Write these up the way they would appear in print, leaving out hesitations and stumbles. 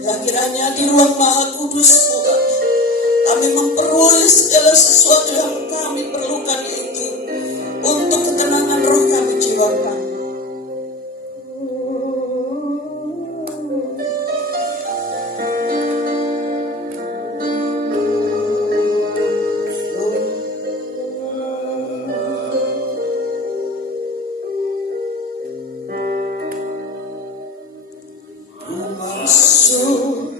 Ya kiranya di ruang Maha Kudus Tuhan, kami memperoleh segala sesuatu yang kami perlukan, yaitu untuk ketenangan roh kami, jiwa kami. Masuk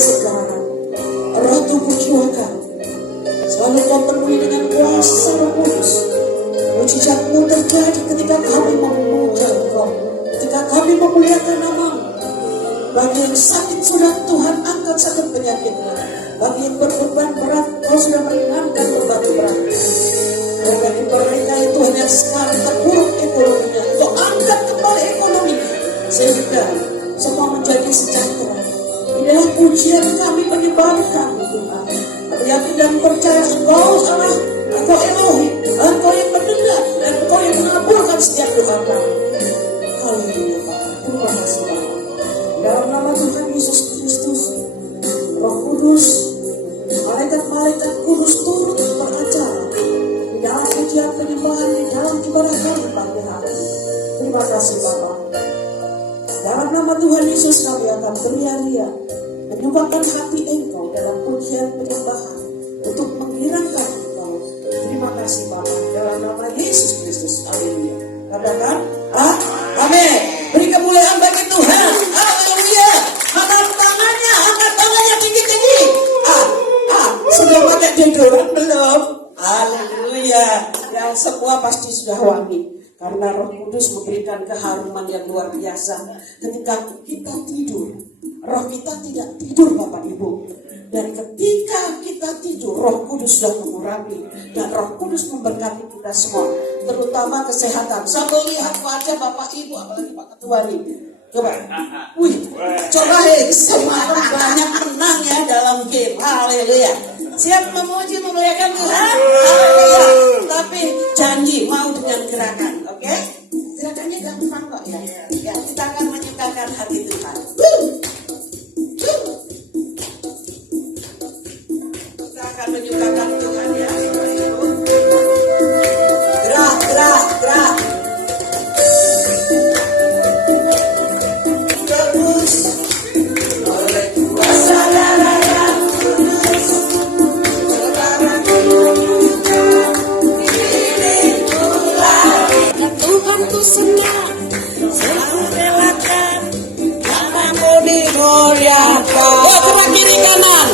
kesegaran. Roh tubuh jiwa kami selalu kau penuhi dengan kuasa Roh Kudus. Mujizat-Mu terjadi ketika kami memuja Engkau, ketika kami memuliakan nama-Mu. Bagi yang sakit sudah Tuhan angkat sakit penyakitnya. Bagi yang berbeban berat, Kau sudah meringankan beban berat. Dan bagi mereka itu hanya sekarang terpuruk ekonominya, Kau angkat kembali ekonominya sehingga semua menjadi sejahtera. Inilah pujian kami bagi Bapa kami Tuhan. Kami yakin dan percaya Engkau Allah, Engkau Elohim, Engkau yang mendengar dan Engkau yang mengabulkan setiap doa kami. Haleluya Bapa, terima kasih Bapa. Dalam nama Tuhan Yesus Kristus, Roh Kudus, malaikat-malaikat kudus turut beracara di dalam pujian penyembahan, di dalam ibadah kami pagi hari. Terima kasih Bapa. Dalam nama Tuhan Yesus kami akan beria-ria menyumbangkan hati Engkau dalam pujian penyembahan untuk menghirangkan Engkau. Terima kasih Bapa. Dalam nama Yesus Kristus. Haleluya. Katakan amin. Beri kemuliaan bagi Tuhan. Haleluya. Angkat tangannya tinggi-tinggi. Sudah pakai deodoran belum? Haleluya. Yang semua pasti sudah wangi. Karena Roh Kudus memberikan keharuman yang luar biasa. Ketika kita tidur, roh kita tidak tidur Bapak Ibu. Dan ketika kita tidur, Roh Kudus sudah mengurangi. Dan Roh Kudus memberkati kita semua. Terutama kesehatan. Sambil lihat wajah Bapak Ibu, apalagi Pak Ketua ini. Coba. Wih, coba semalam banyak menang ya dalam game. Haleluya. Siap memuji memuliakan Tuhan. Haleluya. Tapi janji mau dengan gerakan, oke? Gerakannya gampang kok ya. Ya, kita akan menyukakan hati Tuhan. Kita akan menyukakan Tuhan ya. Gerak, gerak, gerak. Gerak kiri kanan.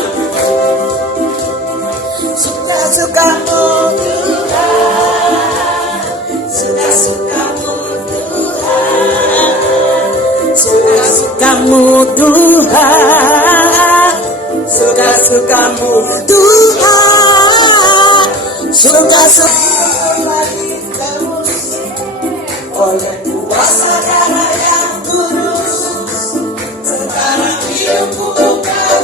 Suka-sukamu Tuhan, suka-sukamu Tuhan, suka-sukamu Tuhan, suka-sukamu Tuhan, suka-sukamu lagi terus oleh kuasa darah yang kudus. Sekarang hidupku bukan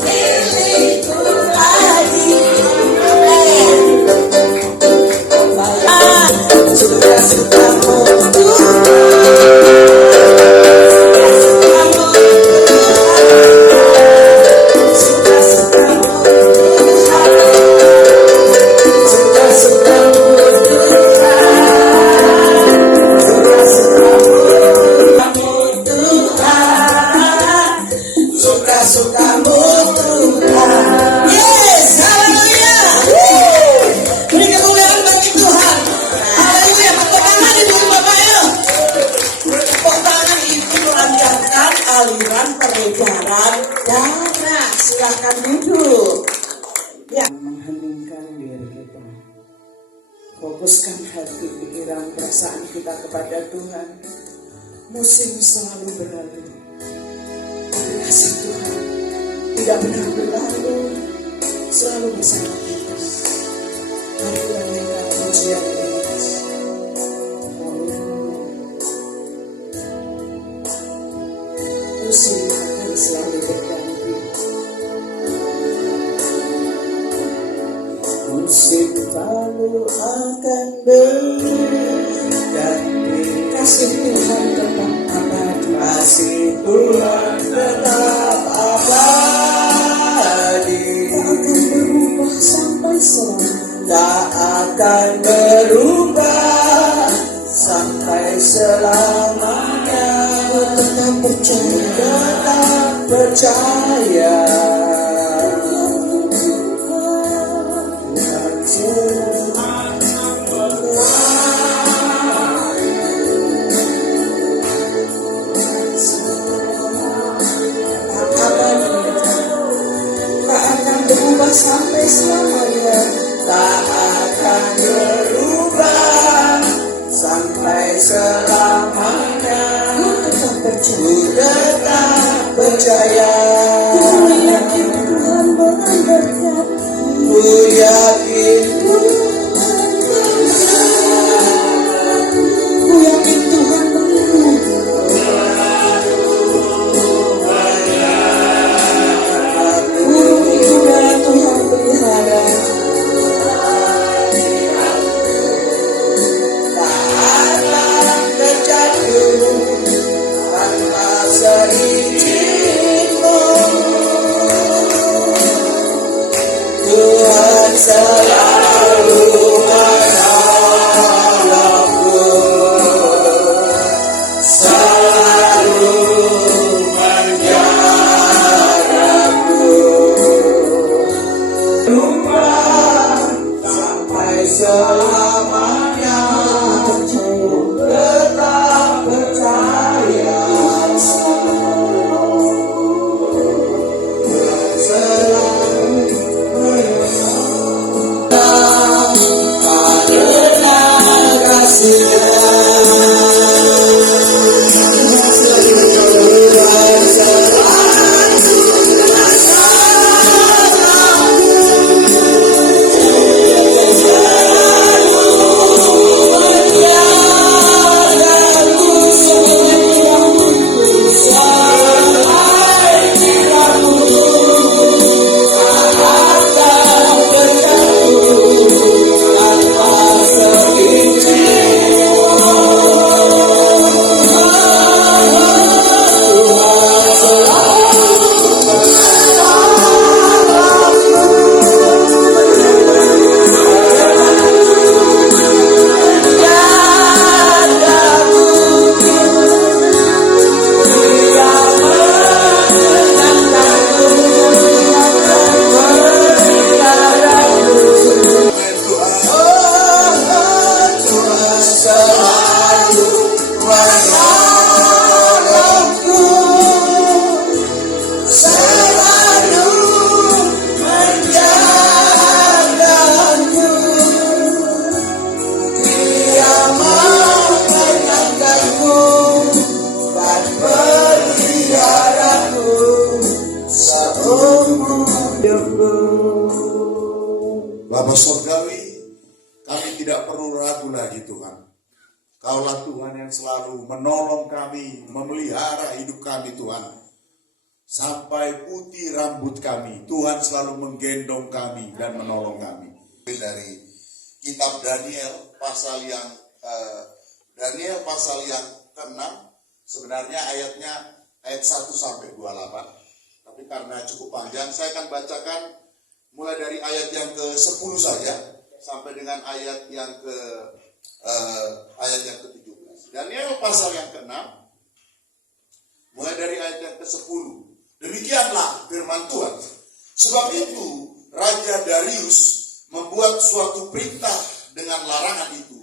milikku lagi. Suka-sukamu Tuhan, suka-sukamu Tuhan, suka-sukamu aliran peredaran darah. Silahkan duduk. Ya. Mengheningkan diri kita. Fokuskan hati, pikiran, perasaan kita kepada Tuhan. Musim selalu berlalu, tapi kasih Tuhan tidak pernah berlalu, selalu bersama kita. Mari kita menyanyikan pujian ini. Musim akan selalu berganti. Musim lalu akan berganti. Kasih Tuhan tetap abadi. Kasih Tuhan tetap abadi. Tak akan berubah sampai selamanya. Tetap percaya. sampai selamanya, tak akan berubah sampai selamanya. Ku tetap percaya, ku yakin Tuhan berkati, ku yakin Tuhan berkati, ku yakin Tuhan melindungi. Burung itu dari Tuhan pelihara, tak akan terjatuh tanpa seizinmu. Tuhan selalu menolongku, selalu menjagaku. Lupa sampai selamanya, tetap percaya. Bapa Surgawi, kami tidak perlu ragu lagi Tuhan. Kaulah Tuhan yang selalu menolong kami, memelihara hidup kami Tuhan. Sampai putih rambut kami, Tuhan selalu menggendong kami dan menolong kami. Dari kitab Daniel pasal yang ke-6, sebenarnya ayat 1 sampai 28. Tapi karena cukup panjang, saya akan bacakan mulai dari ayat yang ke-10 saja sampai dengan ayat yang ke-17. Daniel pasal yang ke-6 mulai dari ayat yang ke-10. Demikianlah firman Tuhan. Sebab itu Raja Darius membuat suatu perintah dengan larangan itu.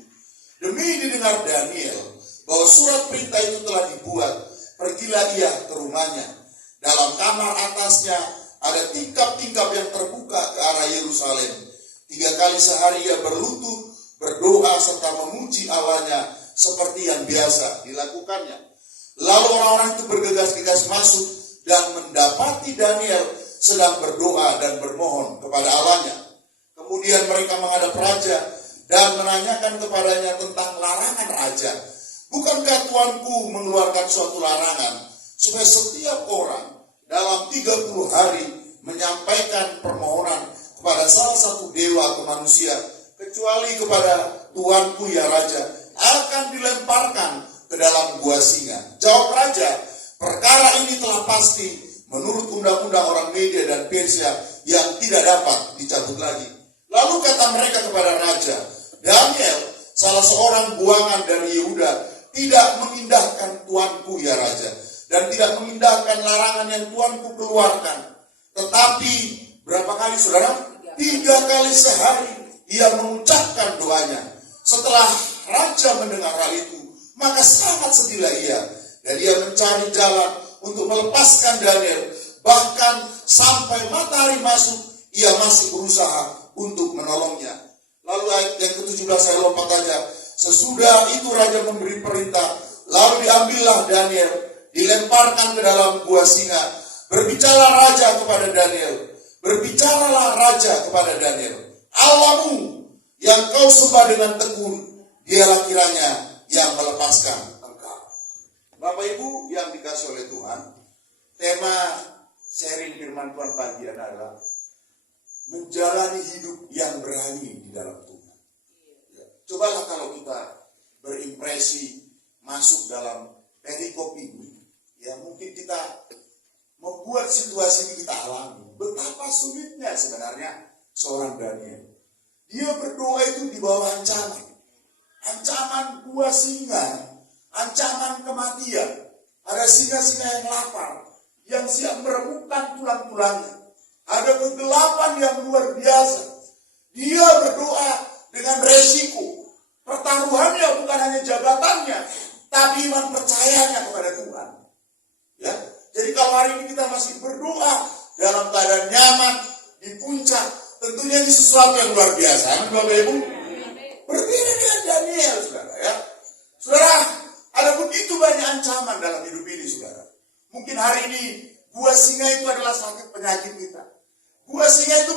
Demi didengar Daniel bahwa surat perintah itu telah dibuat, pergilah ia ke rumahnya. Dalam kamar atasnya ada tingkap-tingkap yang terbuka ke arah Yerusalem. 3 kali sehari ia berlutut, berdoa serta memuji Allahnya seperti yang biasa dilakukannya. Lalu orang-orang itu bergegas-gegas masuk dan mendapati Daniel sedang berdoa dan bermohon kepada Allahnya. Kemudian mereka menghadap raja dan menanyakan kepadanya tentang larangan raja. Bukankah tuanku mengeluarkan suatu larangan supaya setiap orang dalam 30 hari menyampaikan permohonan kepada salah satu dewa atau manusia, kecuali kepada tuanku ya raja, akan dilemparkan ke dalam gua singa? Jawab raja, perkara ini telah pasti menurut undang-undang orang Media dan Persia yang tidak dapat dicabut lagi. Lalu kata mereka kepada raja, Daniel, salah seorang buangan dari Yehuda, tidak mengindahkan tuanku ya raja, dan tidak mengindahkan larangan yang tuanku keluarkan. Tetapi berapa kali saudara? 3 kali sehari ia mengucapkan doanya. Setelah raja mendengar hal itu, maka sangat sedihlah ia, dan ia mencari jalan untuk melepaskan Daniel. Bahkan sampai matahari masuk, ia masih berusaha untuk menolongnya. Lalu ayat yang ke-17 saya lompat aja. Sesudah itu raja memberi perintah, lalu diambillah Daniel, dilemparkan ke dalam gua singa. Berbicaralah raja kepada Daniel, berbicaralah raja kepada Daniel, Allahmu yang kau sembah dengan tekun, dialah kiranya yang melepaskan engkau. Bapak Ibu yang dikasih oleh Tuhan, tema sharing firman Tuhan pagi adalah menjalani hidup yang berani di dalam Tuhan. Ya, cobalah kalau kita berimpresi masuk dalam perikop ini, ya mungkin kita membuat situasi ini kita alami. Betapa sulitnya sebenarnya seorang Daniel. Dia berdoa itu di bawah ancaman. Ancaman gua singa, ancaman kematian. Ada singa-singa yang lapar, yang siap meremukkan tulang-tulangnya. Ada kegelapan yang luar biasa. Dia berdoa dengan resiko. Pertaruhannya bukan hanya jabatannya, tapi iman percayanya kepada Tuhan. Ya, jadi kalau hari ini kita masih berdoa dalam keadaan nyaman di puncak, tentunya ini sesuatu yang luar biasa. Amin, Bapak Ibu. Berbeda dengan Daniel, saudara. Ya, saudara, ada begitu banyak ancaman dalam hidup ini, saudara. Mungkin hari ini gua singa itu adalah sakit penyakit kita. Gua singa itu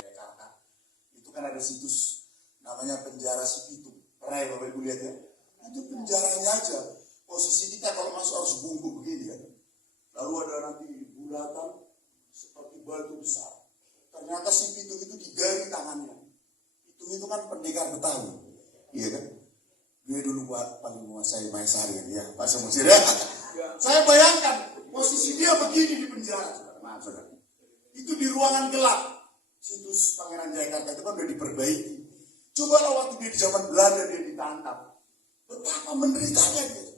kan ada situs namanya penjara si Pitung. Pernah ya Bapak Ibu lihat ya? Itu penjaranya aja. Posisi kita kalau masuk harus bungkuk begini kan. Lalu ada nanti bulatan seperti batu besar. Ternyata si Pitung itu digari tangannya. Pitung itu kan pendekar Betawi. Iya kan? Dia dulu paling menguasai Maesari kan ya. Pak Semusir ya. Saya bayangkan posisi dia begini di penjara. Maaf saudara. Itu di ruangan gelap. Situs Pangeran Jayakarta itu kan udah diperbaiki. Cobalah waktu dia di zaman Belanda dia ditangkap. Betapa menderitanya dia.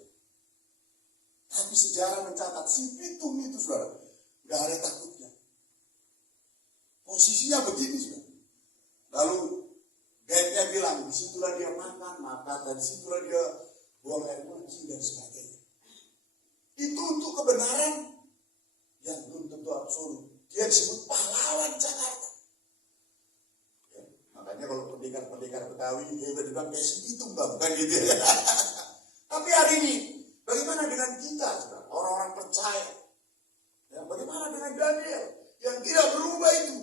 Tapi sejarah mencatat si Pitung itu saudara, gak ada takutnya. Posisinya begini saudara. Lalu guide-nya bilang, disitulah dia makan, dan disitulah dia buang air mancing dan sebagainya. Itu untuk kebenaran yang belum tentu absolut. Dia disebut pahlawan Jakarta. Ya, makanya kalau pendekar-pendekar Betawi dia bilang kayak si Pitung bukan gitu ya. Tapi hari ini bagaimana dengan kita, saudara? Orang-orang percaya. Ya, bagaimana dengan Daniel yang tidak berubah itu?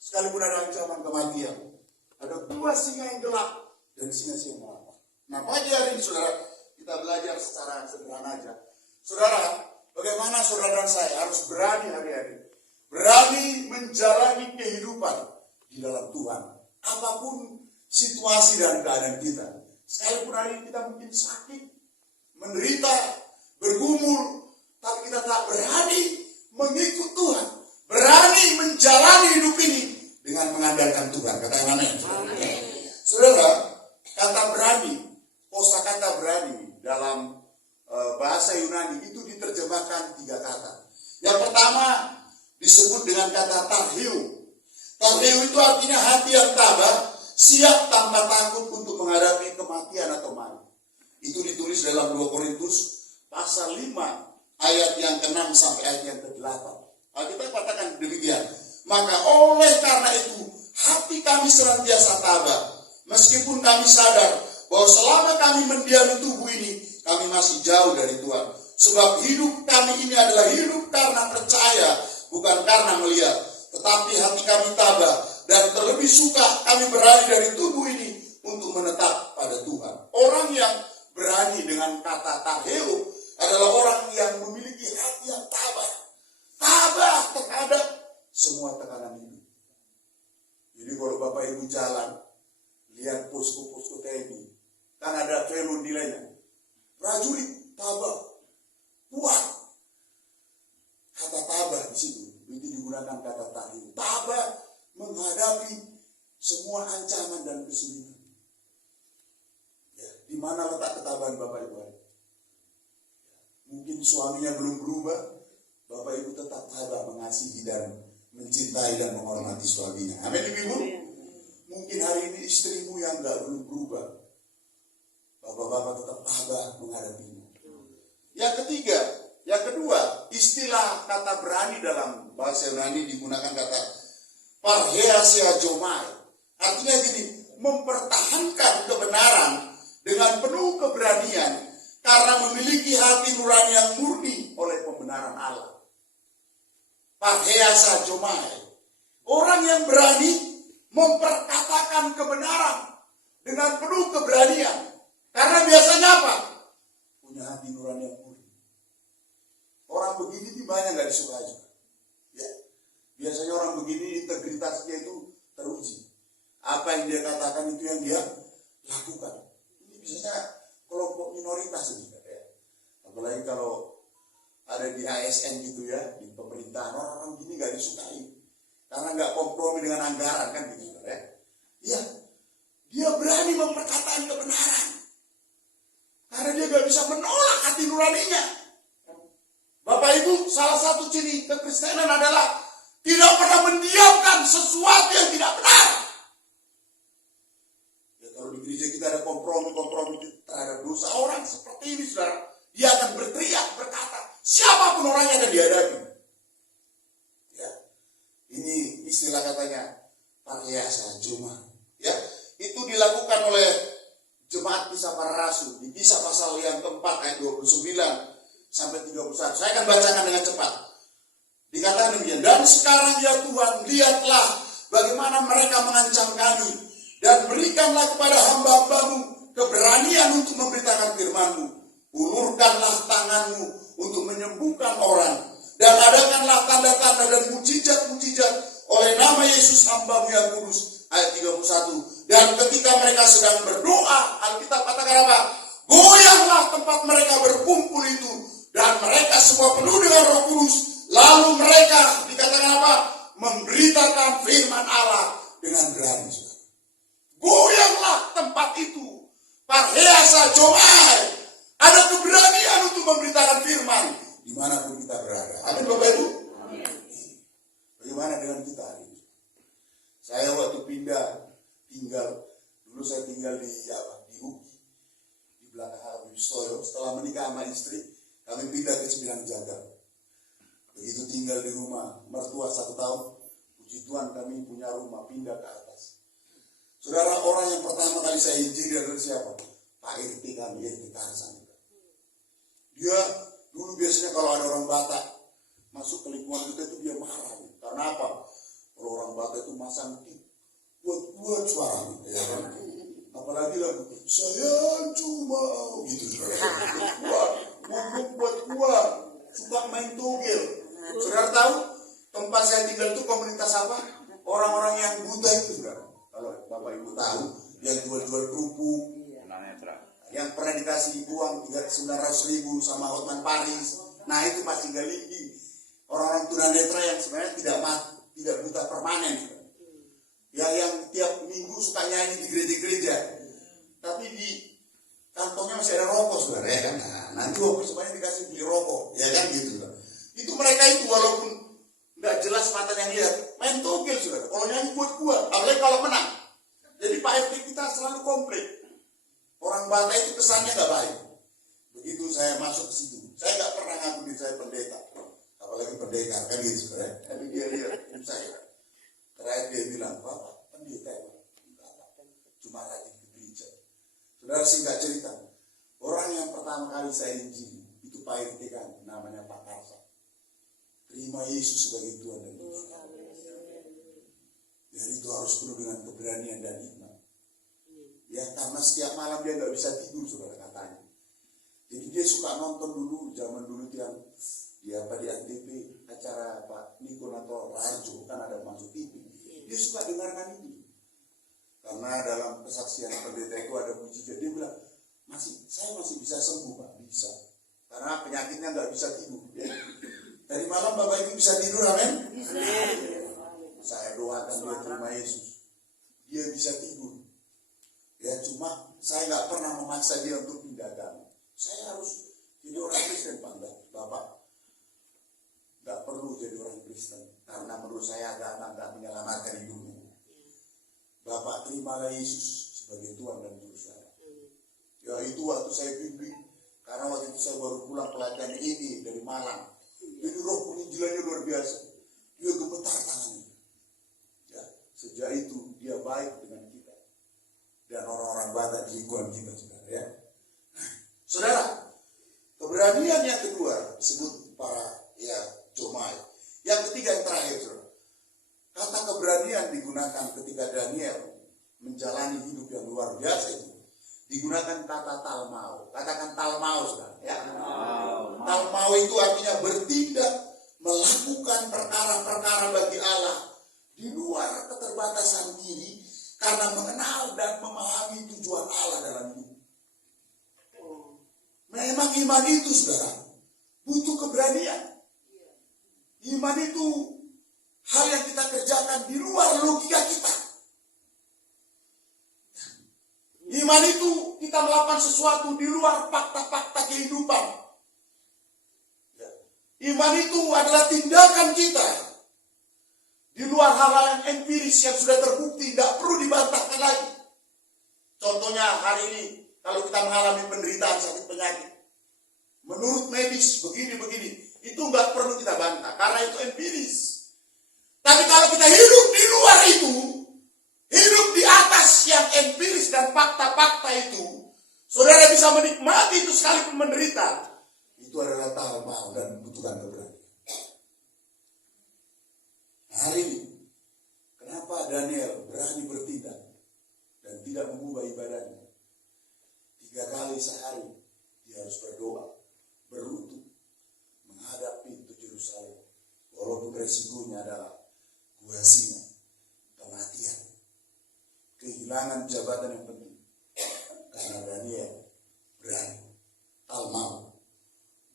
Sekalipun ada ancaman kematian, ada dua singa yang gelap dan singa-singa yang lapar. Nah, pagi hari ini, saudara, kita belajar secara sederhana aja. Saudara, bagaimana saudara dan saya harus berani hari-hari, berani menjalani kehidupan di dalam Tuhan, apapun situasi dan keadaan kita. Sekalipun hari ini kita mungkin sakit, menderita, bergumul, tapi kita tak berani mengikut Tuhan, berani menjalani hidup ini dengan mengandalkan Tuhan. Katakan amin. Saudara, kata berani, kosakata berani dalam bahasa Yunani itu diterjemahkan 3 kata. Yang pertama disebut dengan kata tarhiu. Tarhiu itu artinya hati yang tabah, siap tanpa takut untuk menghadapi kematian atau mati. Itu ditulis dalam 2 Korintus pasal 5 ayat yang ke-6 sampai ayat yang ke-8. Alkitab katakan demikian. Maka oleh karena itu hati kami senantiasa tabah, meskipun kami sadar bahwa selama kami mendiami tubuh ini, kami masih jauh dari Tuhan. Sebab hidup kami ini adalah hidup karena percaya, bukan karena melihat. Tetapi hati kami tabah, dan terlebih suka kami beralih dari tubuh ini untuk menetap pada Tuhan. Orang yang berani dengan kata tarheu adalah orang yang memiliki hati yang tabah. Tabah terhadap semua tekanan hidup. Jadi kalau Bapak Ibu jalan, lihat posko-posko TNI, kan ada velo nilainya. Prajurit tabah, kuat. Kata tabah di situ itu digunakan kata tarheu. Tabah menghadapi semua ancaman dan kesulitan. Ya, di mana letak ketabahan Bapak Ibu? Mungkin suaminya belum berubah, Bapak Ibu tetap tabah mengasihi dan mencintai dan menghormati suaminya. Amin, Ibu. Mungkin hari ini istrimu yang belum berubah, Bapak-bapak tetap tabah menghadapinya. Yang ketiga, yang kedua, istilah kata berani dalam bahasa Yunani digunakan kata parheasia jomai. Artinya gini, mempertahankan kebenaran dengan penuh keberanian karena memiliki hati nurani yang murni oleh pembenaran Allah. Parheasa jomai. Orang yang berani memperkatakan kebenaran dengan penuh keberanian. Karena biasanya apa? Punya hati nurani yang murni. Orang begini di banyak nggak disukai juga. Ya. Biasanya orang begini integritasnya itu teruji. Apa yang dia katakan itu yang dia lakukan. Ini biasanya kelompok minoritas ini. Ya. Apalagi kalau ada di ASN gitu ya, di pemerintahan, orang-orang gini nggak disukai. Karena nggak kompromi dengan anggaran kan gitu ya. Iya, dia berani memperkatakan kebenaran. Karena dia nggak bisa menolak hati nuraninya. Bapak Ibu, salah satu ciri kekristenan adalah tidak pernah mendiamkan sesuatu yang tidak benar. Ya, kalau di gereja kita ada kompromi terhadap dosa orang seperti ini, saudara, dia akan berteriak, berkata, siapapun orangnya akan dihadapi. Ya, ini istilah katanya parheasa jomai. Ya, itu dilakukan oleh jemaat Kisah Para Rasul di Kisah pasal yang keempat ayat 29 sampai 31. Saya akan bacakan dengan cepat. Dikatakan demikian, dan sekarang ya Tuhan, lihatlah bagaimana mereka mengancam kami, dan berikanlah kepada hamba-hambamu keberanian untuk memberitakan firman-Mu. Ulurkanlah tangan-Mu untuk menyembuhkan orang, dan adakanlah tanda-tanda dan mujizat-mujizat oleh nama Yesus hamba-Mu yang kudus. Ayat 31. Dan ketika mereka sedang berdoa, Alkitab katakan apa? Goyanglah tempat mereka berkumpul itu, dan mereka semua penuh dengan Roh Kudus. Lalu mereka dikatakan apa? Memberitakan firman Allah dengan berani. Goyanglah tempat itu. Parheasa jomai. Ada keberanian untuk memberitakan firman dimanapun kita berada. Amin Bapak Ibu. Bagaimana dengan kita hari ini? Saya waktu dulu saya tinggal di Uki, di belakang Habib Stoyo. Setelah menikah sama istri, kami pindah ke Cipinang Jagal. Begitu tinggal di rumah mertua 1 tahun, puji Tuhan kami punya rumah, pindah ke atas. Saudara, orang yang pertama kali saya injili adalah siapa? Pak RT kami, RT Karsan. Dia dulu biasanya kalau ada orang Batak masuk ke lingkungan kita itu dia marah. Karena apa? Kalau orang Batak itu masang buat suara, ya kan? Apalagi lagu saya cuma gitu. Ngomong buat kuat, suka main togel. Saudara tahu tempat saya tinggal itu komunitas apa? Orang-orang yang buta itu, saudara. Kalau Bapak Ibu tahu, yang jual-jual kerupuk, yang pernah dikasih uang 900.000 sama Hotman Paris. Nah itu masih tinggal di orang-orang tunanetra yang sebenarnya tidak buta permanen. Ya, yang tiap minggu suka nyanyi di gereja-gereja, tapi di kantongnya masih ada rokok, saudara, ya kan? Nah, nanti waktu semuanya dikasih beli rokok, ya kan gitu. Itu mereka itu walaupun nggak jelas mata yang lihat, main togel, saudara. Kalau nyanyi buat kuat, apalagi kalau menang. Jadi Pak RT kita selalu komplit. Orang Batak itu kesannya nggak baik. Begitu saya masuk ke situ, saya nggak pernah ngaku diri saya pendeta, apalagi pendekar kan gitu, saudara. Tapi dia lihat saya. Terakhir dia bilang, Bapak pendeta, cuma rajin ke gereja. Saudara, singkat cerita, orang yang pertama kali saya injili itu Pak RT kan, namanya Pak Karsa. Terima Yesus sebagai Tuhan dan Juru Selamat. Jadi itu harus penuh dengan keberanian dan iman. Ya, karena setiap malam dia nggak bisa tidur, saudara, katanya. Jadi dia suka nonton dulu, zaman dulu yang di ANTV, acara Pak Nikon atau Rajo, kan ada masuk TV. Dia suka dengarkan itu. Karena dalam kesaksian pendeta itu ada mujizat. Dia bilang, saya masih bisa sembuh, Pak. Bisa. Karena penyakitnya nggak bisa tidur. Ya. Dari malam Bapak Ibu bisa tidur, amin? Saya doakan dia terima Yesus. Dia bisa tidur. Ya, cuma saya nggak pernah memaksa dia untuk pindah agama. Saya harus jadi orang Kristen, Pak. Bapak nggak perlu jadi orang Kristen. Karena menurut saya agama nggak menyelamatkan hidupmu. Bapak terimalah Yesus sebagai Tuhan dan Juru Selamat. Ya itu waktu saya bimbing. Karena waktu itu saya baru pulang pelatihan ini dari Malang. Jadi roh penginjilannya luar biasa. Dia gemetar tangannya. Ya. Sejak itu dia baik dengan kita dan orang-orang Batak di lingkungan kita, saudara ya. Saudara, keberanian yang kedua disebut para Jomai. Yang ketiga yang terakhir, saudara. Kata keberanian digunakan ketika Daniel menjalani hidup yang luar biasa itu. Digunakan kata talmau. Katakan talmau, saudara ya. Talmau itu artinya bertindak, melakukan perkara-perkara bagi Allah di luar keterbatasan diri karena mengenal dan memahami tujuan Allah dalam hidup. Memang iman itu, saudara, butuh keberanian. Iman itu hal yang kita kerjakan di luar logika kita. Iman itu kita melakukan sesuatu di luar fakta-fakta kehidupan. Iman itu adalah tindakan kita di luar hal-hal yang empiris yang sudah terbukti, tidak perlu dibantahkan lagi. Contohnya hari ini, kalau kita mengalami penderitaan sakit penyakit, menurut medis begini-begini, itu nggak perlu kita bantah, karena itu empiris. Tapi kalau kita hidup di luar itu, hidup di atas yang empiris dan fakta-fakta itu, saudara bisa menikmati itu sekalipun menderita. Itu adalah talmau dan butuhkan keberanian. Hari ini, kenapa Daniel berani bertindak dan tidak mengubah ibadahnya? 3 kali sehari dia harus berdoa, berlutut, menghadap pintu Yerusalem. Walaupun resikonya adalah gua singa, kematian, kehilangan jabatan yang penting. Karena Daniel berani, talmau,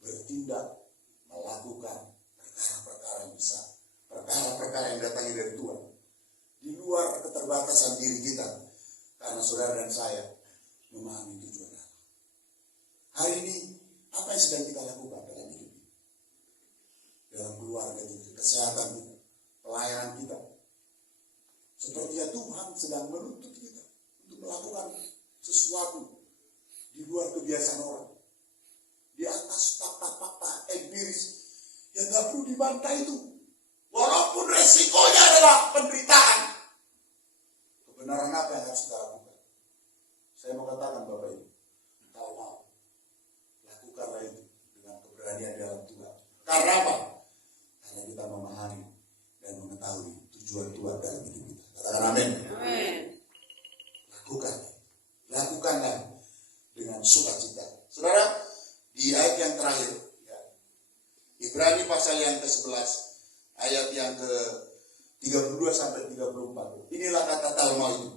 bertindak, melakukan perkara-perkara yang besar, perkara-perkara yang datangnya dari Tuhan, di luar keterbatasan diri kita, karena saudara dan saya memahami tujuan Allah. Hari ini, apa yang sedang kita lakukan dalam hidup ini? Dalam keluarga kita, kesehatan kita, pelayanan kita. Sepertinya Tuhan sedang menuntut kita untuk melakukan sesuatu di luar kebiasaan orang. Di atas fakta-fakta empiris yang gak perlu dibantah itu. Walaupun resikonya adalah penderitaan. Kebenaran apa yang harus kita lakukan? Saya mau katakan Bapak Ibu, kalau mau, lakukanlah itu dengan keberanian dalam Tuhan. Karena apa? Karena kita memahami dan mengetahui tujuan Tuhan dalam hidup kita. Katakan amin. Lakukanlah dengan sukacita. Saudara, di ayat yang terakhir, Ibrani pasal yang ke-11, ayat yang ke-32 sampai 34. Inilah kata talmau itu.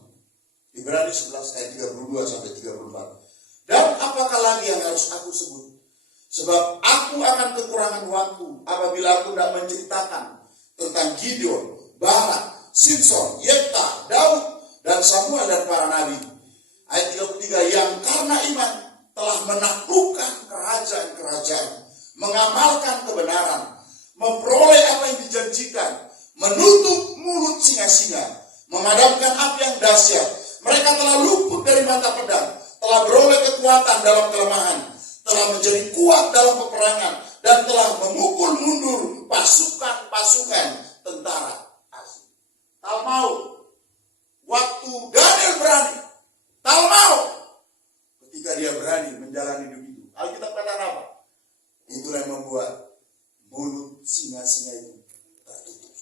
Ibrani 11 ayat 32 sampai 34. Dan apakah lagi yang harus aku sebut? Sebab aku akan kekurangan waktu apabila aku tidak menceritakan tentang Gideon, Barak, Simson, Yefta, Daud, dan Samuel dan para nabi. Ayat 33, yang karena iman telah menaklukkan kerajaan-kerajaan, mengamalkan kebenaran, memperoleh apa yang dijanjikan, menutup mulut singa-singa, memadamkan api yang dahsyat. Mereka telah luput dari mata pedang, telah beroleh kekuatan dalam kelemahan, telah menjadi kuat dalam peperangan, dan telah memukul mundur pasukan-pasukan tentara asing. Talmau, waktu Daniel berani, talmau, ketika dia berani menjalani hidup itu. Alkitab katakan apa? Itulah yang membuat mulut singa-singa itu tertutup.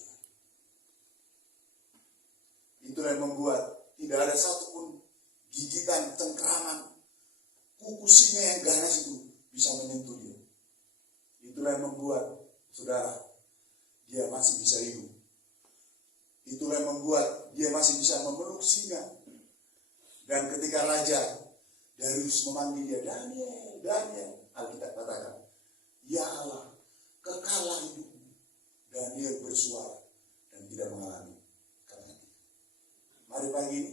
Itulah yang membuat tidak ada satupun gigitan, cengkraman, kuku singa yang ganas itu bisa menyentuh dia. Itulah yang membuat, saudara, dia masih bisa hidup. Itulah yang membuat dia masih bisa memeluk singa. Dan ketika Raja Darius memanggil dia, Daniel, Daniel, Alkitab katakan, ya Allah, kekalah hidupmu. Daniel bersuara dan tidak mengalami kematian. Mari pagi ini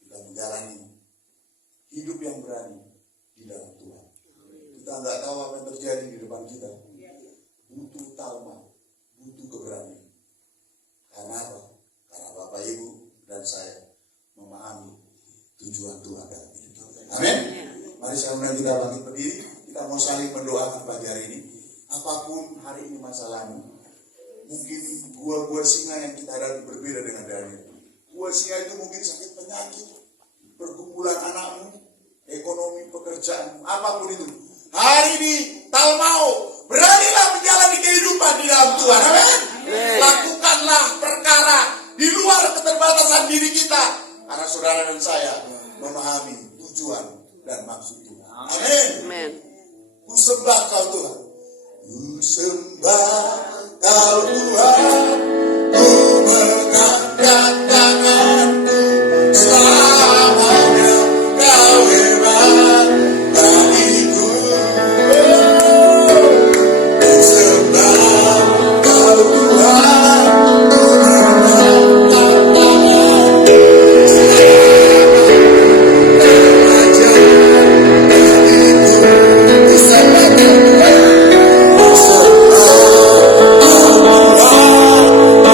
kita menjalani hidup yang berani di dalam Tuhan. Kita nggak tahu apa yang terjadi di depan kita. Butuh talmau, butuh keberanian. Karena apa? Karena Bapak Ibu dan saya memahami tujuan Tuhan dalam hidup kita. Amin. Mari saya undang kita bangkit berdiri. Kita mau saling mendoakan pagi hari ini. Apapun hari ini masalahmu, mungkin gua singa yang kita hadapi berbeda dengan Daniel. Singa itu mungkin sakit penyakit, pergumulan anakmu, ekonomi, pekerjaan, apapun itu. Hari ini tak mau, beranilah menjalani kehidupan di dalam Tuhan. Amin. Lakukanlah perkara di luar keterbatasan diri kita, karena saudara dan saya memahami tujuan dan maksud Tuhan. Amin. Ku sembah Kau Tuhan. Ku sembah Kau Tuhan. Ku mengangkat tanganku selamanya. Kau hebat bagiku. Ku sembah Kau Tuhan. Ku mengangkat tanganku selamanya. Ku sembah Kau Tuhan.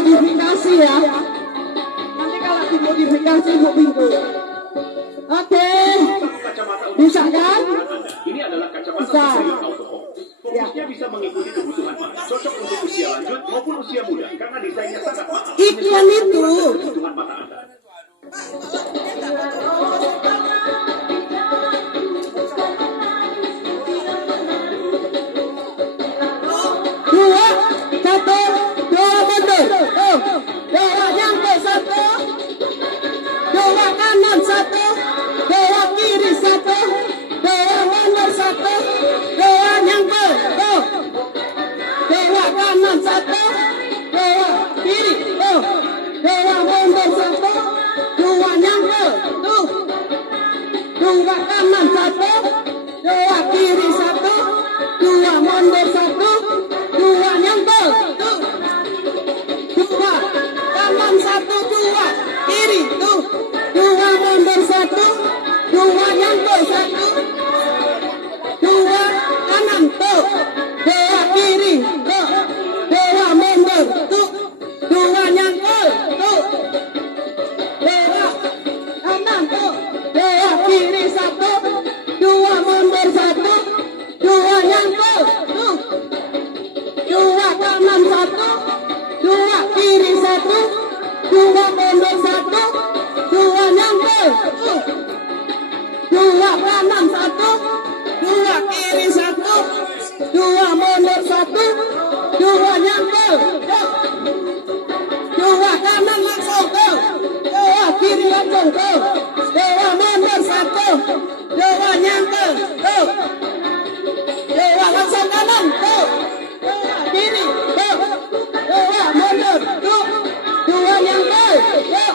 dimodifikasi ya. Nanti kalau dimodifikasi Bu Pintu. Oke. Bisa kan? Ini adalah kacamata autofocus. Fokusnya bisa mengikuti kebutuhan mata, cocok untuk usia lanjut maupun usia muda karena desainnya sangat mahal. Iklan itu. Kebutuhan mata Anda. Dua, satu, dua mundur. Dua nyampe satu. Dua kanan satu. Dua kiri satu. Dua mundur satu. Dua nyampe. Dua kanan satu. Dua kiri. Dua mundur satu. Dua nyampe. Dua kanan satu. Dua kiri satu. Dua mundur satu. Dua nyampe. Dua kanan satu. Dua kiri. Dua mundur satu. Dua nyampe satu. Dua kanan. Dua kiri. Dua mundur. Dua nyampe. Dua kanan. Dua kiri satu. Dua mundur satu. Dua nyampe. Dua kanan satu. Dua kiri satu. Dua mundur satu. Dua nyampe. Dua kanan satu. Dua kiri satu. Dua mundur satu. Dua nyampe. Dua kanan langsung tuh. Dua kiri langsung tuh. Dua mundur satu. Dua nyampe tuh. Dua langsung kanan tuh. Dua kiri tuh. Dua mundur tuh. Dua nyampe tuh.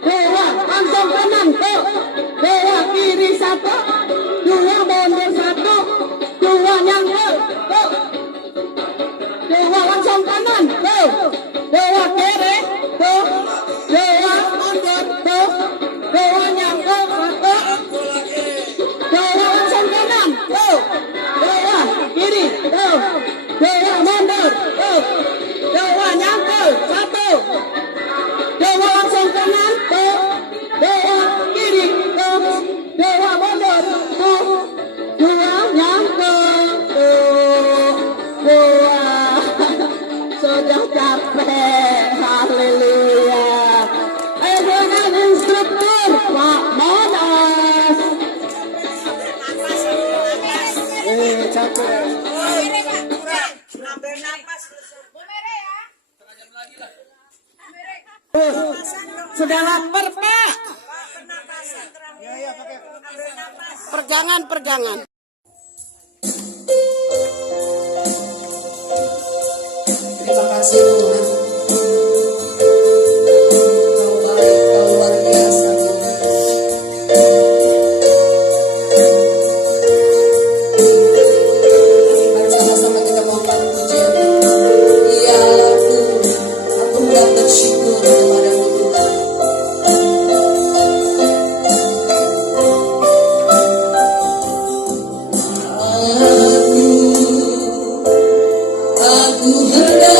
Dua langsung kanan tuh. Dua kiri satu. Dua mundur satu. Dua nyampe tuh. Dua langsung kanan tuh. Dua kiri tuh. Dua mundur tuh. Dua nyampe satu. Dua langsung kanan tuh. Dua kiri tuh. Dua mundur tuh. Dua nyampe satu. Dua langsung kanan tuh. Dua kiri tuh. Dua mundur tuh. Dua nyampe tuh. Dua. Sudah capek. Haleluya. Ayo dengan instruktur Pak Monas. Capek. Ambil napas. Sudah lapar Pak. Pergangan. Terima kasih Tuhan. Kau baik, kau luar biasa Tuhan. Mari sama-sama kita mohon pujian. Ya Tuhan, aku hendak bersyukur kepadamu Tuhan. Aku hendak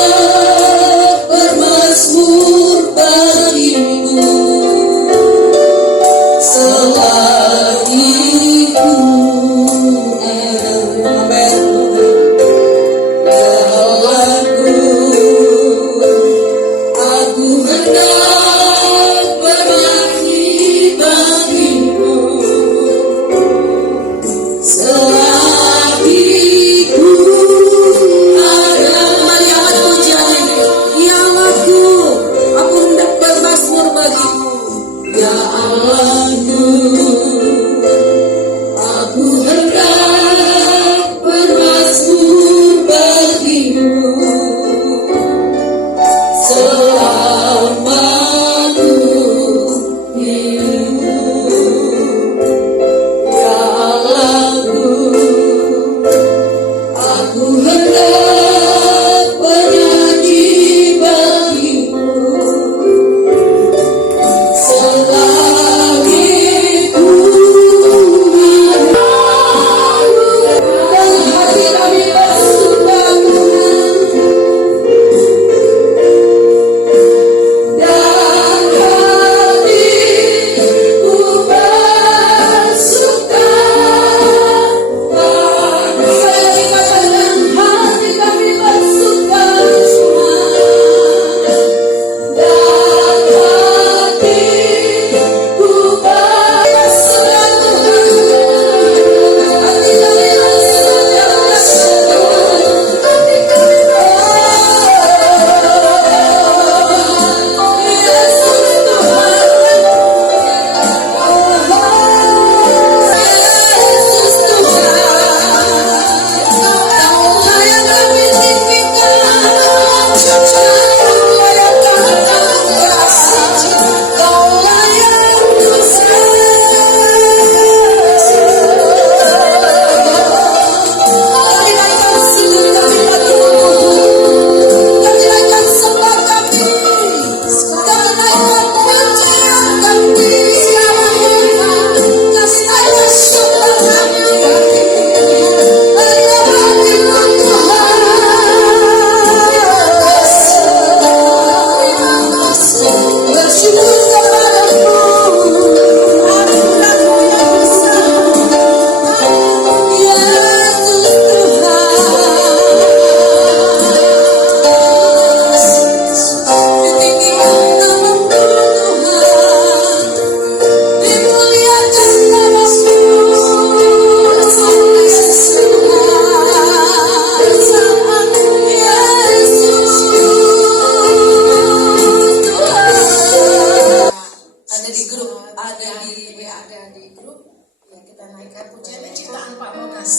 ada di grup, ya kita naikkan pujian ini ciptaan Pak Monas.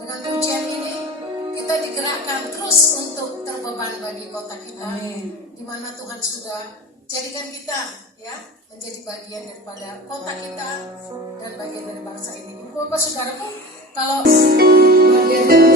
Dengan pujian ini kita digerakkan terus untuk terbeban bagi kota kita, di mana Tuhan sudah jadikan kita ya menjadi bagian daripada kota kita dan bagian dari bangsa ini. Bapak saudaraku, kalau bagian dari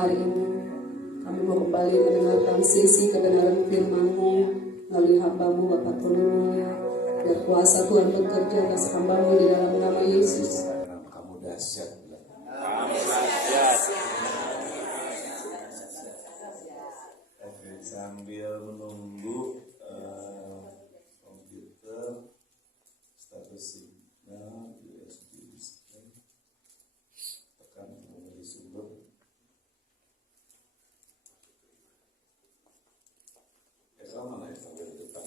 hari ini. Kami mau kembali mendengarkan sesi kebenaran firman-Mu melalui hamba-Mu Bapak Tolong. Biar kuasa Tuhan bekerja atas hamba-Mu di dalam nama Yesus. Kamu dahsyat. Oke, sambil menunggu komputer status signal USB display, tekan menjadi sumber. Sama lah ya, sambil di depan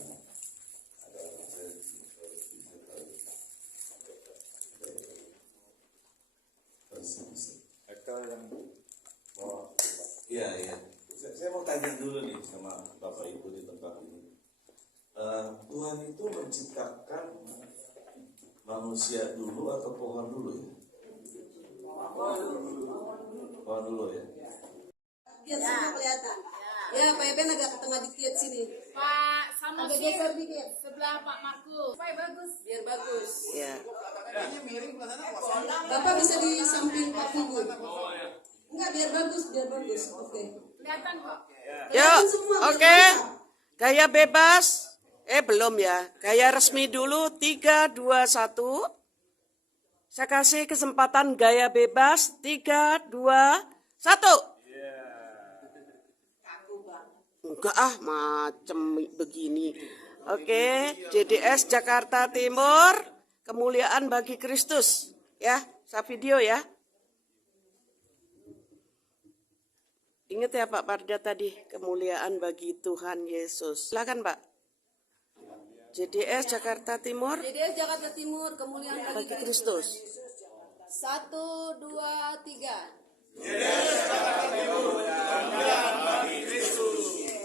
ada iya. Saya mau tanya dulu nih sama Bapak Ibu di tempat ini. Tuhan itu menciptakan manusia dulu atau pohon dulu ya? Pohon dulu ya. Biar semua kelihatan. Ya, Pak Eben agak ke tengah dikit sini. Pak sama Agak geser dikit. sebelah Pak Markus. Supaya bagus. Biar bagus. Ya. Bapak bisa di samping Pak Figur. Enggak, biar bagus. Oke. Kelihatan kok. Yuk, oke. Gaya bebas. Belum ya. Gaya resmi dulu. 3, 2, 1. Saya kasih kesempatan gaya bebas. 3, 2, 1. Enggak macem begini. Oke, JDS Jakarta Timur. Kemuliaan bagi Kristus. Ya, saya video ya. Ingat ya Pak Parda tadi, kemuliaan bagi Tuhan Yesus. Silakan Pak. JDS Jakarta Timur. JDS Jakarta Timur, kemuliaan Bagi Kristus. 1, 2, 3.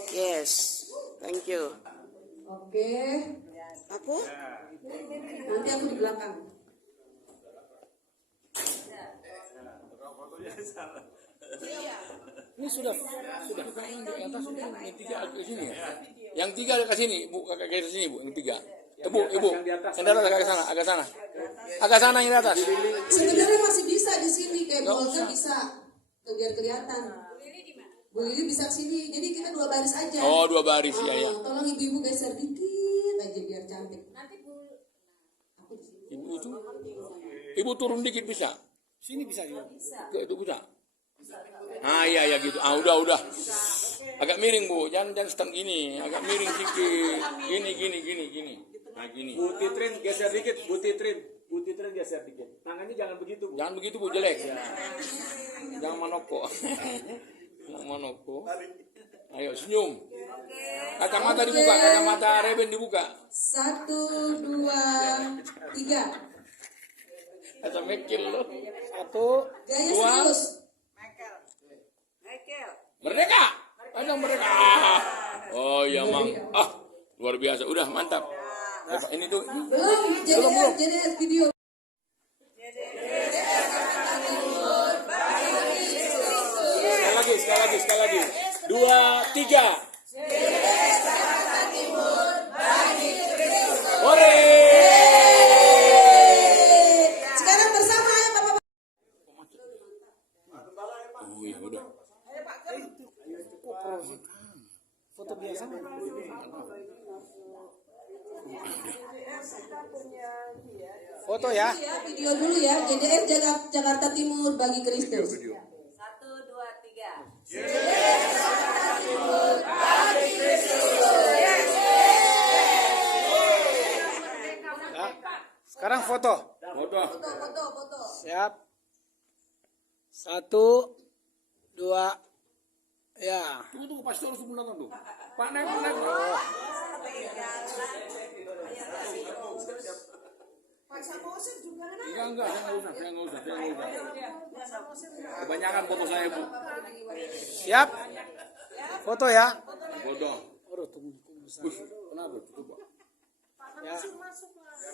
Yes, thank you. Oke. Aku? Nanti aku di belakang. Ini sudah yang atas ini 3 ke sini ya. Yang 3 ke sini, Bu, ke sini, Bu, yang 3. Ibu, yang di atas agak sana yang di atas. Sebenarnya masih bisa di sini kayak bolnya bisa. Biar kelihatan. Bu Lili bisa ke sini. Jadi kita 2 baris aja. Oh, 2 baris ya. Tolong ibu-ibu geser dikit aja biar cantik. Ibu itu. Ibu turun dikit bisa. Sini bisa juga. Ke itu bisa. Iya gitu. Udah. Agak miring, Bu. Jangan seteng gini. Agak miring sedikit. Gini. Nah, gini. Bu Titrin geser dikit, Bu Titrin geser dikit. Tangannya jangan begitu, Bu. Jangan begitu, Bu, jelek. Jangan manoko. Ayo senyum. Kacamata dibuka, kacamata Reben dibuka. 1, 2, 3. Kacamata mekil lo. 1, Gaya serius. Merdeka. Ada merdeka. Oh iya, Mang. Luar biasa. Udah mantap. Ini tuh. Belum, jadi video. Sekali lagi. 2, 3. Hore! Sekarang bersama ya Bapak. Iya, udah. foto biasa. Foto ya. Video dulu ya. JDS Jakarta Timur bagi Kristus. 1, 2, 3. Sekarang foto. Foto. Siap. 1, 2, ya. Tunggu, pastor harus menonton tuh. Pak naik. Enggak, saya nggak usah. Kebanyakan foto saya, Bu. Siap. Foto ya. Foto. Aduh, tunggu. Kenapa? Coba. Ya.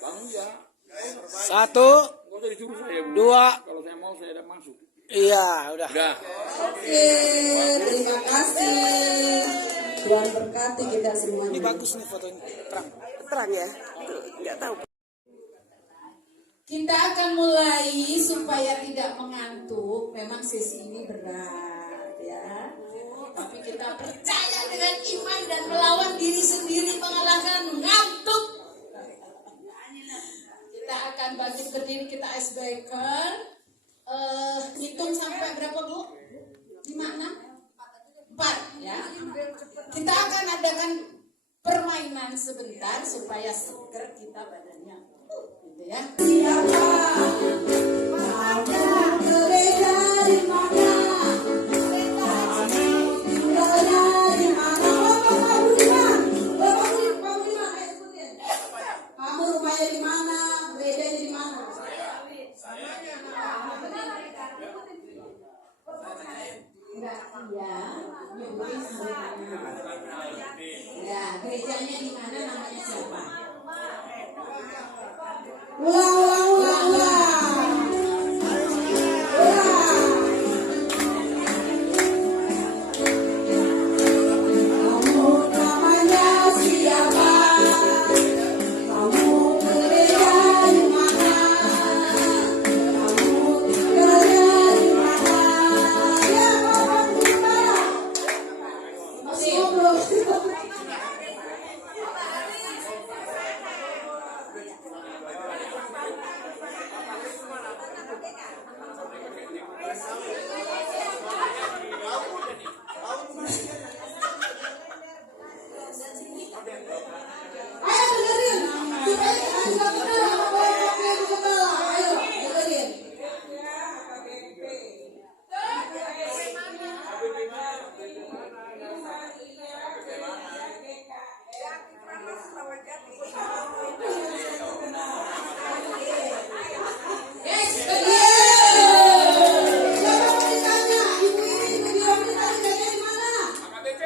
Bangun ya. 1, Nggak usah disuruh saya, Bu. 2. Kalau saya mau, saya udah masuk. Iya, udah. Udah. Oke, terima kasih. Tuhan berkati kita semuanya. Ini bagus nih fotonya. Terang ya? Nggak tahu. Kita akan mulai supaya tidak mengantuk. Memang sesi ini berat ya. kita percaya dengan iman dan melawan diri sendiri, mengalahkan ngantuk. Kita akan bangkit berdiri, kita icebreaker. Hitung sampai berapa, Bu? 5, 6? 4 ya. Kita akan adakan permainan sebentar supaya seger kita badannya. Gitu ya. Siapa? Ada gereja di mana? Kamu rumahnya di mana? Gerejanya di mana? Ya, gerejanya di mana, namanya siapa? Ulang. Kamu namanya siapa? Kamu gereja di mana? Kamu gereja di mana? Ya, Bapak kita. Masih ngobrol. Ayo dengerin, kita agak benar sama bapaknya di kepala. Ayo dengerin. Yes, betul. Siapa mau ditanya? Ibu ini, Ibu Romi tadi kerjanya di mana? AKBP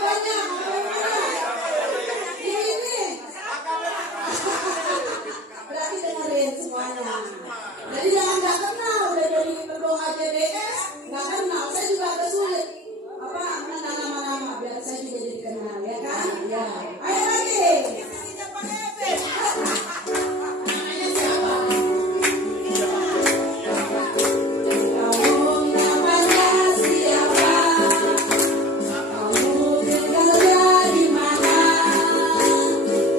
banyak. Ini. Berarti dengerin semuanya. Jadi jangan nggak kenal, udah jadi ketua JBS, nggak kenal. Saya juga agak sulit. Mengenal nama-nama, biar saya juga jadi kenal, ya kan? Ya. Ayo lagi. Namanya siapa? Kamu namanya siapa? Kamu tinggalnya di mana?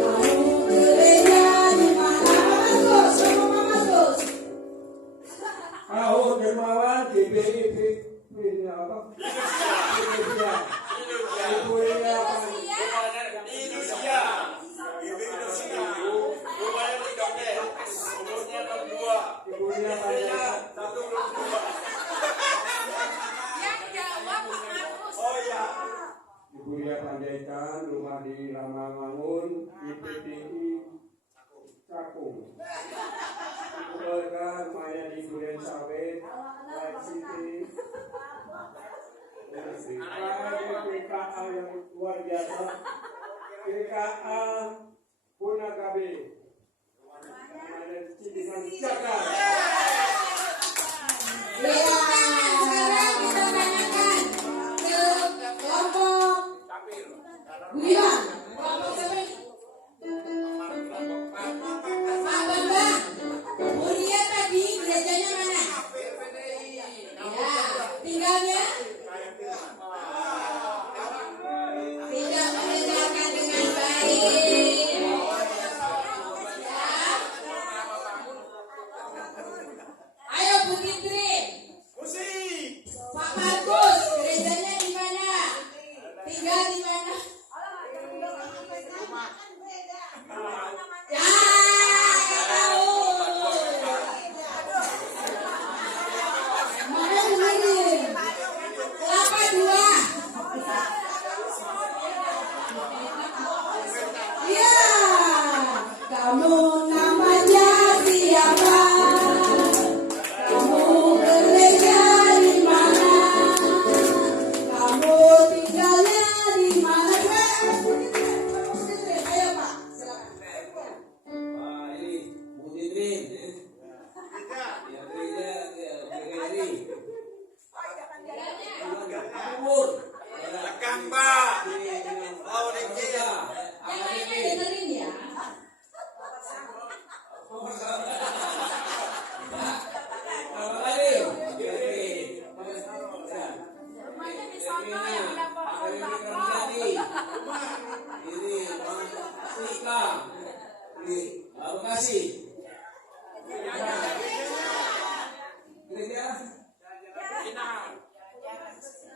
Kamu gereja di mana? Bagus, kamu bagus. Aku dermawan GBIP ini apa? Ibunya banyak. Yang jawab Pak Markus. Ibunya Panjaitan, rumah di Ramangun, IPTI Cakung. Keluarga Maya di Duren Sawit, Light City. PKA yang luar biasa. PKA Punakabe. Dengan Jakarta. Ya, sekarang kita tanyakan ke kelompok Budiman. Kelompok siapa? Pak Bambang. Mulia tadi gerejanya mana? Ya, tinggalnya? Tidak mengerjakan dengan baik. Ayo Bu Fitri. Pak Markus, gerejanya di mana? Tinggal di mana? Ya, tahu. Mana dengerin? Kelapa 2. Ya, kamu namanya siapa? Kamu gereja di mana? Kamu tinggalnya di mana? Ayo Pak, silakan. Ini Bu Titrin. Ya gereja GRI. Lekang Pak. Oh, Yang lainnya dengerin ya. Rumahnya di sono yang bilang Ini Sika. Ini baru kasih. Gereja.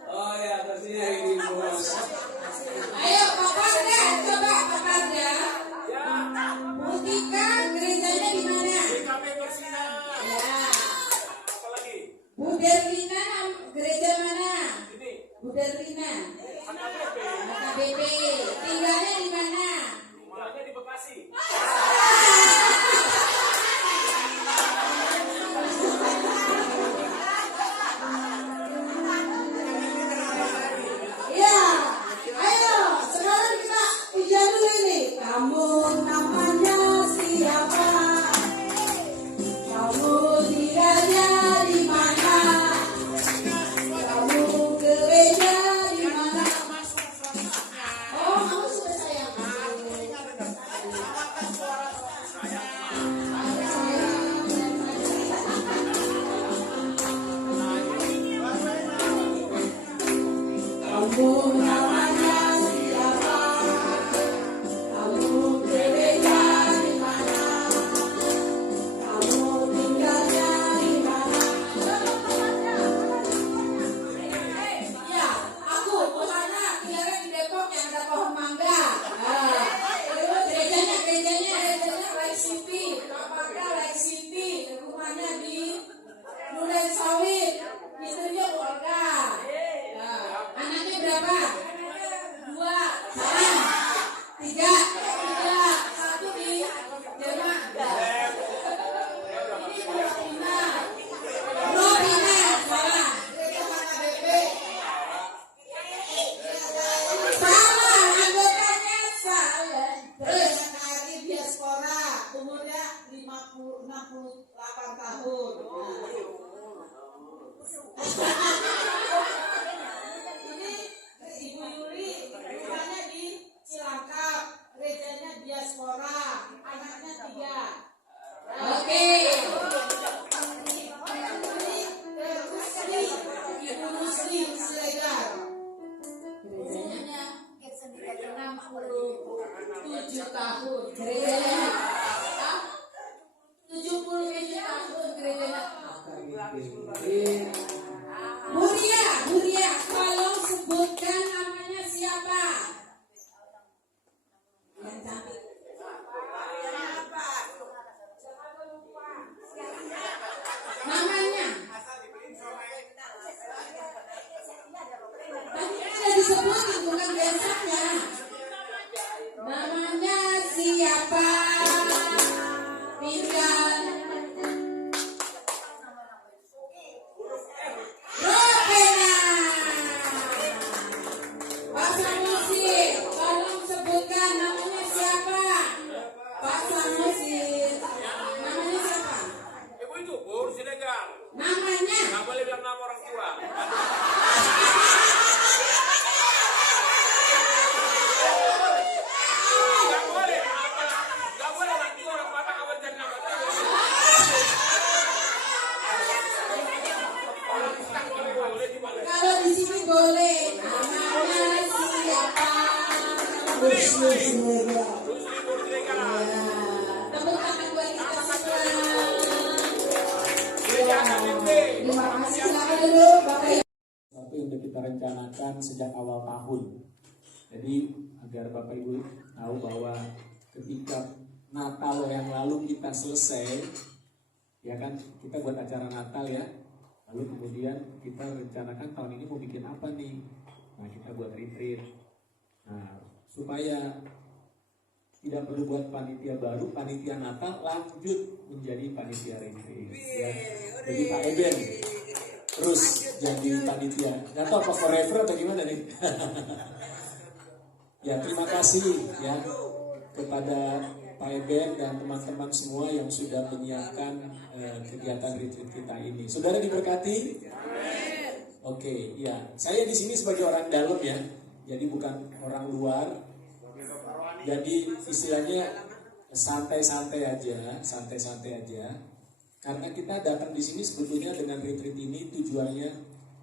Oh ya, bersihnya ini bos. Ayo Pak Parda, coba Pak Parda. Buktikan gerejanya di mana? Ya. Bu Derlina gereja mana? Bu Derlina. KBP. Tinggalnya di mana? Rumahnya di Bekasi. Ya, ayo sekarang kita ujian dulu ini. Kamu namanya siapa? Kamu tinggalnya di mana? Kamu gereja di mana? Oh, kamu sudah sayang. Kamu namanya siapa? Kamu gereja di mana? Kamu tinggalnya di mana? Ya, aku Ohana tinggalnya di Depok yang ada pohon mangga. Terus gerejanya Light City, Papaka Light City, rumahnya di Duren Sawit, istrinya keluarga. Anaknya berapa? 2, salah. 3, 1 di Jerman. Ini Robina, salah. Gereja mana BP? Salah, anggotanya salah. Terus KRI diaspora, umurnya 68 tahun. Ini Ibu Yuri, rumahnya di Cilangkap, gerejanya diaspora, anaknya 3. Oke. Ini Ibu Musli Siregar. Gerejanya 67 tahun. Gerejanya 77 tahun gerejanya. Buria, tolong sebutkan namanya siapa? Yang cantik. Namanya? Tadi ada disebutin, bukan biasanya. Namanya siapa? Pindah. Ropena. Pak Sanusi, tolong sebutkan namanya siapa? Pak Sanusi, namanya siapa? Ibu itu kursi legal. Namanya? Nggak boleh bilang nama orang tua. Nggak boleh nanti orang mata kawan cari nama. Kalau di sini boleh. Namanya siapa? Musli Siregar. Tepuk tangan buat kita semua. Terima kasih. Silakan dulu Bapak Ibu. Tapi udah kita rencanakan sejak awal tahun. Jadi agar Bapak Ibu tahu bahwa ketika Natal yang lalu kita selesai, ya kan kita buat acara Natal ya. Lalu kemudian kita rencanakan tahun ini mau bikin apa nih? Nah kita buat retreat. Nah supaya tidak perlu buat panitia baru, panitia Natal lanjut menjadi panitia retreat. Ya. Jadi Pak Eben terus jadi panitia. Nggak tahu apa forever atau gimana nih? Ya terima kasih ya kepada Pak Eben dan teman-teman semua yang sudah menyiapkan kegiatan retreat kita ini. Saudara diberkati? Oke, ya. Saya di sini sebagai orang dalam ya. Jadi bukan orang luar. Jadi istilahnya santai-santai aja. Karena kita datang di sini sebetulnya dengan retreat ini tujuannya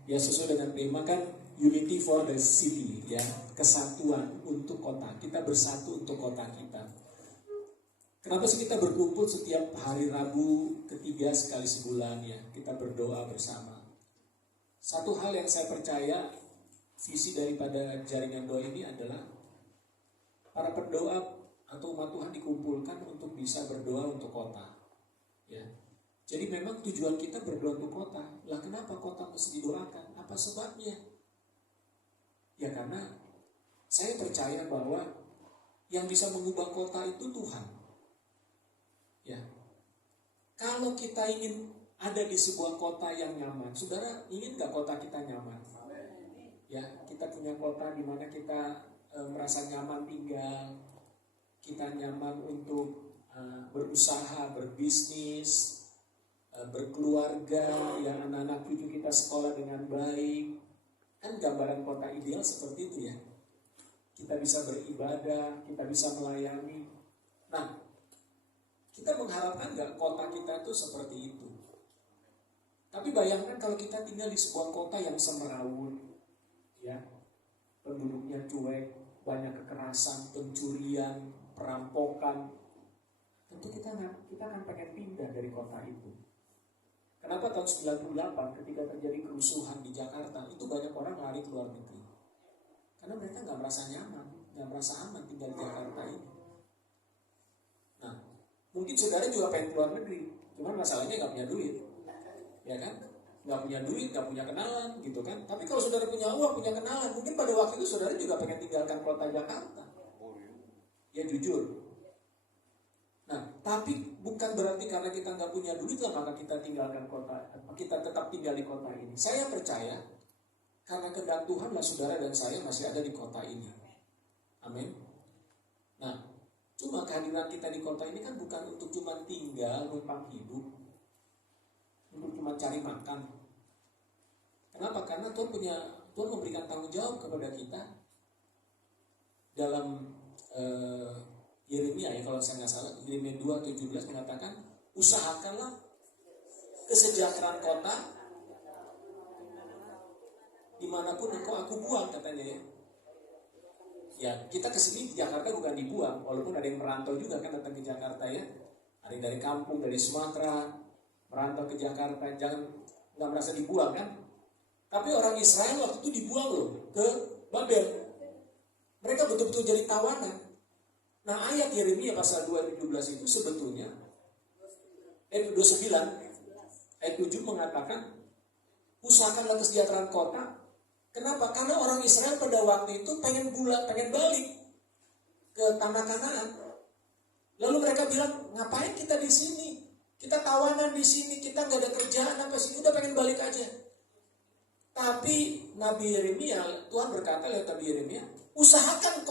ya sesuai dengan tema kan unity for the city, ya, kesatuan untuk kota. Kita bersatu untuk kota kita. Kenapa sih kita berkumpul setiap hari Rabu ketiga sekali sebulan, ya? Kita berdoa bersama. Satu hal yang saya percaya, visi daripada jaringan doa ini adalah para pendoa atau umat Tuhan dikumpulkan untuk bisa berdoa untuk kota, ya. Jadi memang tujuan kita berdoa untuk kota. Lah kenapa kota mesti didoakan? Apa sebabnya? Ya karena saya percaya bahwa yang bisa mengubah kota itu Tuhan. Ya. Kalau kita ingin ada di sebuah kota yang nyaman, saudara ingin gak kota kita nyaman? Ya, kita punya kota di mana kita merasa nyaman tinggal, kita nyaman untuk berusaha, berbisnis, berkeluarga, yang anak-anak cucu kita sekolah dengan baik. Kan gambaran kota ideal seperti itu, ya. Kita bisa beribadah, kita bisa melayani. Nah, kita mengharapkan nggak kota kita itu seperti itu? Tapi bayangkan kalau kita tinggal di sebuah kota yang semerawut, ya, penduduknya cuek, banyak kekerasan, pencurian, perampokan. Tentu kita akan pengen pindah dari kota itu. Kenapa tahun 98 ketika terjadi kerusuhan di Jakarta, itu banyak orang lari ke luar negeri. Karena mereka nggak merasa nyaman, nggak merasa aman tinggal di Jakarta ini. Nah, mungkin saudara juga pengen keluar negeri, cuman masalahnya nggak punya duit, ya kan? Nggak punya duit, nggak punya kenalan, gitu kan? Tapi kalau saudara punya uang, punya kenalan, mungkin pada waktu itu saudara juga pengen tinggalkan kota Jakarta. Ya jujur. Nah, tapi bukan berarti karena kita nggak punya duit lah maka kita tinggalkan kota, kita tetap tinggal di kota ini. Saya percaya karena kehendak Tuhan lah saudara dan saya masih ada di kota ini. Amin. Nah, cuma kehadiran kita di kota ini kan bukan untuk cuma tinggal, numpang hidup, untuk cuma cari makan. Kenapa? Karena Tuhan memberikan tanggung jawab kepada kita dalam Yeremia, ya kalau saya nggak salah, Yeremia 2:17 mengatakan, usahakanlah kesejahteraan kota dimanapun engkau aku buang, katanya, ya. Ya, kita kesini di Jakarta bukan dibuang, walaupun ada yang merantau juga kan datang ke Jakarta, ya. Ada yang dari kampung, dari Sumatera merantau ke Jakarta, jangan nggak merasa dibuang kan? Tapi orang Israel waktu itu dibuang loh ke Babel. Mereka betul-betul jadi tawanan. Nah, ayat Yeremia pasal 2:17 itu sebetulnya ayat 29 ayat 7 mengatakan usahakanlah kesejahteraan kota. Kenapa? Karena orang Israel pada waktu itu pengen balik ke tanah Kanaan. Lalu mereka bilang, ngapain kita di sini? Kita tawanan di sini, kita nggak ada kerjaan apa sih? Udah pengen balik aja. Tapi Nabi Yeremia, Tuhan berkata lewat Nabi Yeremia, usahakan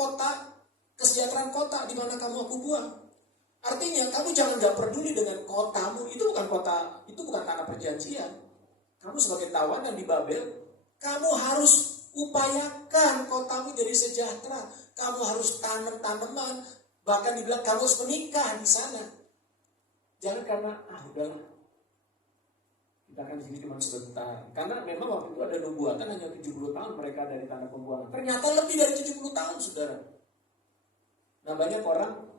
kesejahteraan kota di mana kamu aku buang. Artinya kamu jangan nggak peduli dengan kotamu, itu bukan kota, itu bukan tanah perjanjian. Kamu sebagai tawanan di Babel, kamu harus upayakan kotamu jadi sejahtera. Kamu harus tanam tanaman, bahkan dibilang kamu harus menikah di sana. Jangan karena udahlah, kita kan di sini cuma sebentar. Karena memang waktu itu ada nubuatan hanya 70 tahun mereka dari tanah pembuangan. Ternyata lebih dari 70 tahun, saudara. Nah, banyak orang,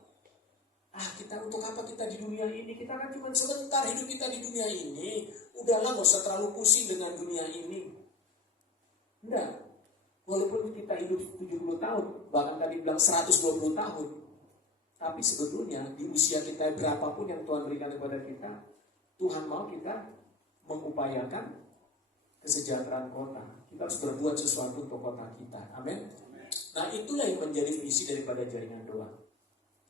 kita untuk apa kita di dunia ini? Kita kan cuma sebentar hidup kita di dunia ini. Udahlah, gak usah terlalu pusing dengan dunia ini. Enggak. Walaupun kita hidup 70 tahun, bahkan tadi bilang 120 tahun. Tapi sebetulnya di usia kita berapapun yang Tuhan berikan kepada kita, Tuhan mau kita mengupayakan kesejahteraan kota. Kita harus berbuat sesuatu untuk kota kita. Amin. Nah, itulah yang menjadi visi daripada jaringan doa.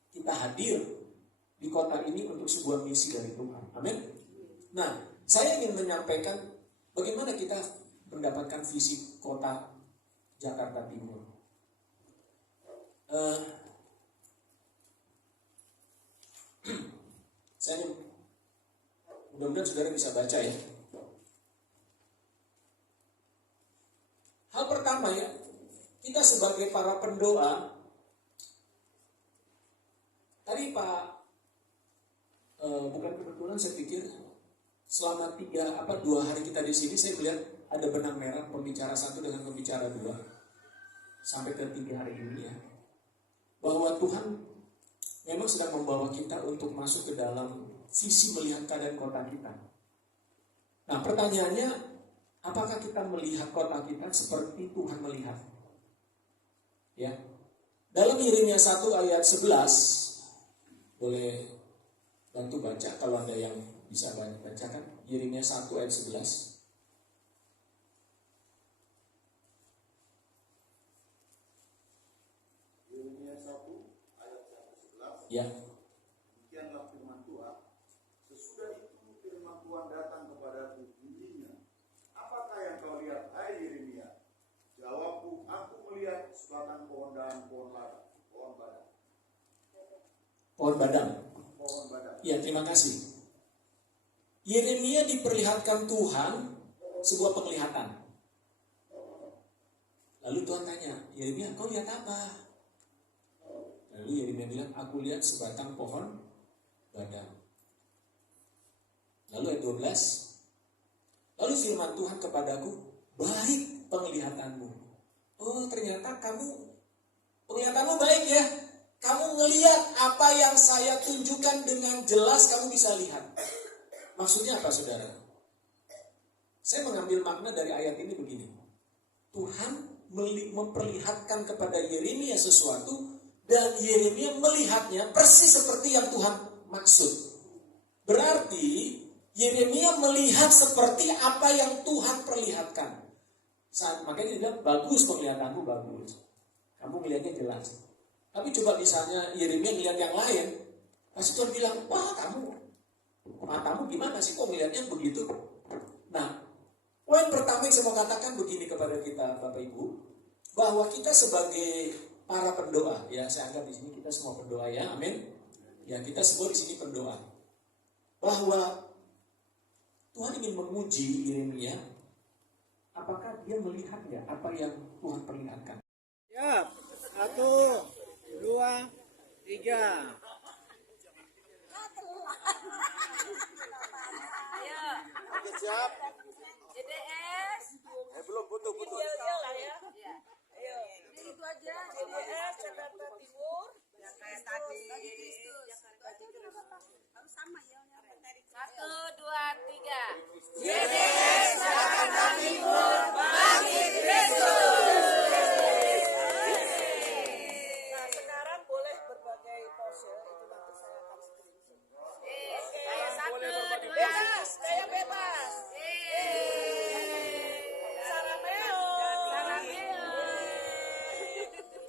Kita hadir di kota ini untuk sebuah misi dari Tuhan. Amin. Nah, saya ingin menyampaikan bagaimana kita mendapatkan visi kota Jakarta Timur. Saya mudah-mudahan saudara bisa baca, ya. Hal pertama, ya, kita sebagai para pendoa, tadi Pak, bukan kebetulan saya pikir selama 2 hari kita di sini, saya melihat ada benang merah pembicara 1 dengan pembicara 2 sampai ke 3 hari ini ya, bahwa Tuhan memang sedang membawa kita untuk masuk ke dalam sisi melihat keadaan kota kita. Nah pertanyaannya, apakah kita melihat kota kita seperti Tuhan melihat? Ya, dalam Yeremia 1 ayat 11, boleh bantu baca kalau ada yang bisa bacakan. Yeremia 1 ayat 11. Yeremia 1 ayat 11. Ya. Demikianlah firman Tuhan. Sesudah itu firman Tuhan datang kepadaku bunyinya. Apakah yang kau lihat, hai Yeremia? Jawabku, aku melihat sebatang pohon dan pohon ladang, pohon badang. Pohon badang. Pohon badang. Ya, terima kasih. Yeremia diperlihatkan Tuhan sebuah penglihatan. Lalu Tuhan tanya, Yeremia, kau lihat apa? Lalu Yeremia bilang, aku lihat sebatang pohon badang. Lalu ayat 12, lalu firman Tuhan kepadaku, baik penglihatanmu. Oh, ternyata penglihatanmu baik ya. Kamu ngelihat apa yang saya tunjukkan dengan jelas, kamu bisa lihat. Maksudnya apa, saudara? Saya mengambil makna dari ayat ini begini. Tuhan memperlihatkan kepada Yeremia sesuatu, dan Yeremia melihatnya persis seperti yang Tuhan maksud. Berarti Yeremia melihat seperti apa yang Tuhan perlihatkan. Makanya dia bilang, bagus penglihatanmu, bagus. Kamu melihatnya jelas. Tapi coba misalnya Yeremia melihat yang lain, pasti Tuhan bilang, wah matamu gimana sih kok melihatnya begitu? Nah, poin pertama yang saya mau katakan begini kepada kita Bapak Ibu, bahwa kita sebagai para pendoa, ya saya anggap di sini kita semua pendoa ya, amin. Ya kita semua di sini pendoa, bahwa Tuhan ingin menguji Yeremia, apakah dia melihat ya apa yang Tuhan perlihatkan. Siap, 1, 2, 3. Ayo. Siap. JDS. Belum butuh. Dia lah ya. Ayo. Jadi itu aja. JDS Jakarta Timur. Yang kayak tadi. Harus sama ya. 1, 2, 3. JDS Jakarta Timur bagi Kristus. Nah, sekarang boleh berbagai pose, itu nanti saya akan screenshot. Saya 1, 2, bebas, saya bebas. Sarameo.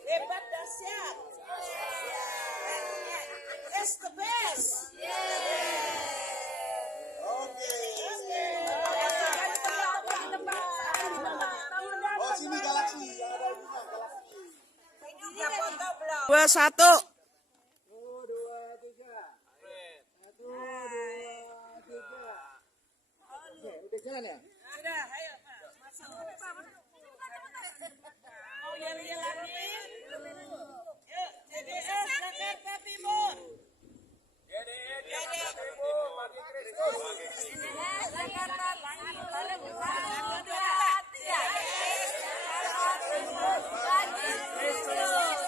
Hebat dahsyat. It's the best. Oh, sini galaksi. 2, 1. 1, 2, 3. 1, 2, 3. Oke, udah jalan ya? Sudah, ayo. Masuk. Mau yang lagi? Yuk, JDS Jakarta Timur. JDS Jakarta Timur bagi Kristus. JDS Jakarta Timur. 1, 2, 3. Jakarta Timur bagi Kristus.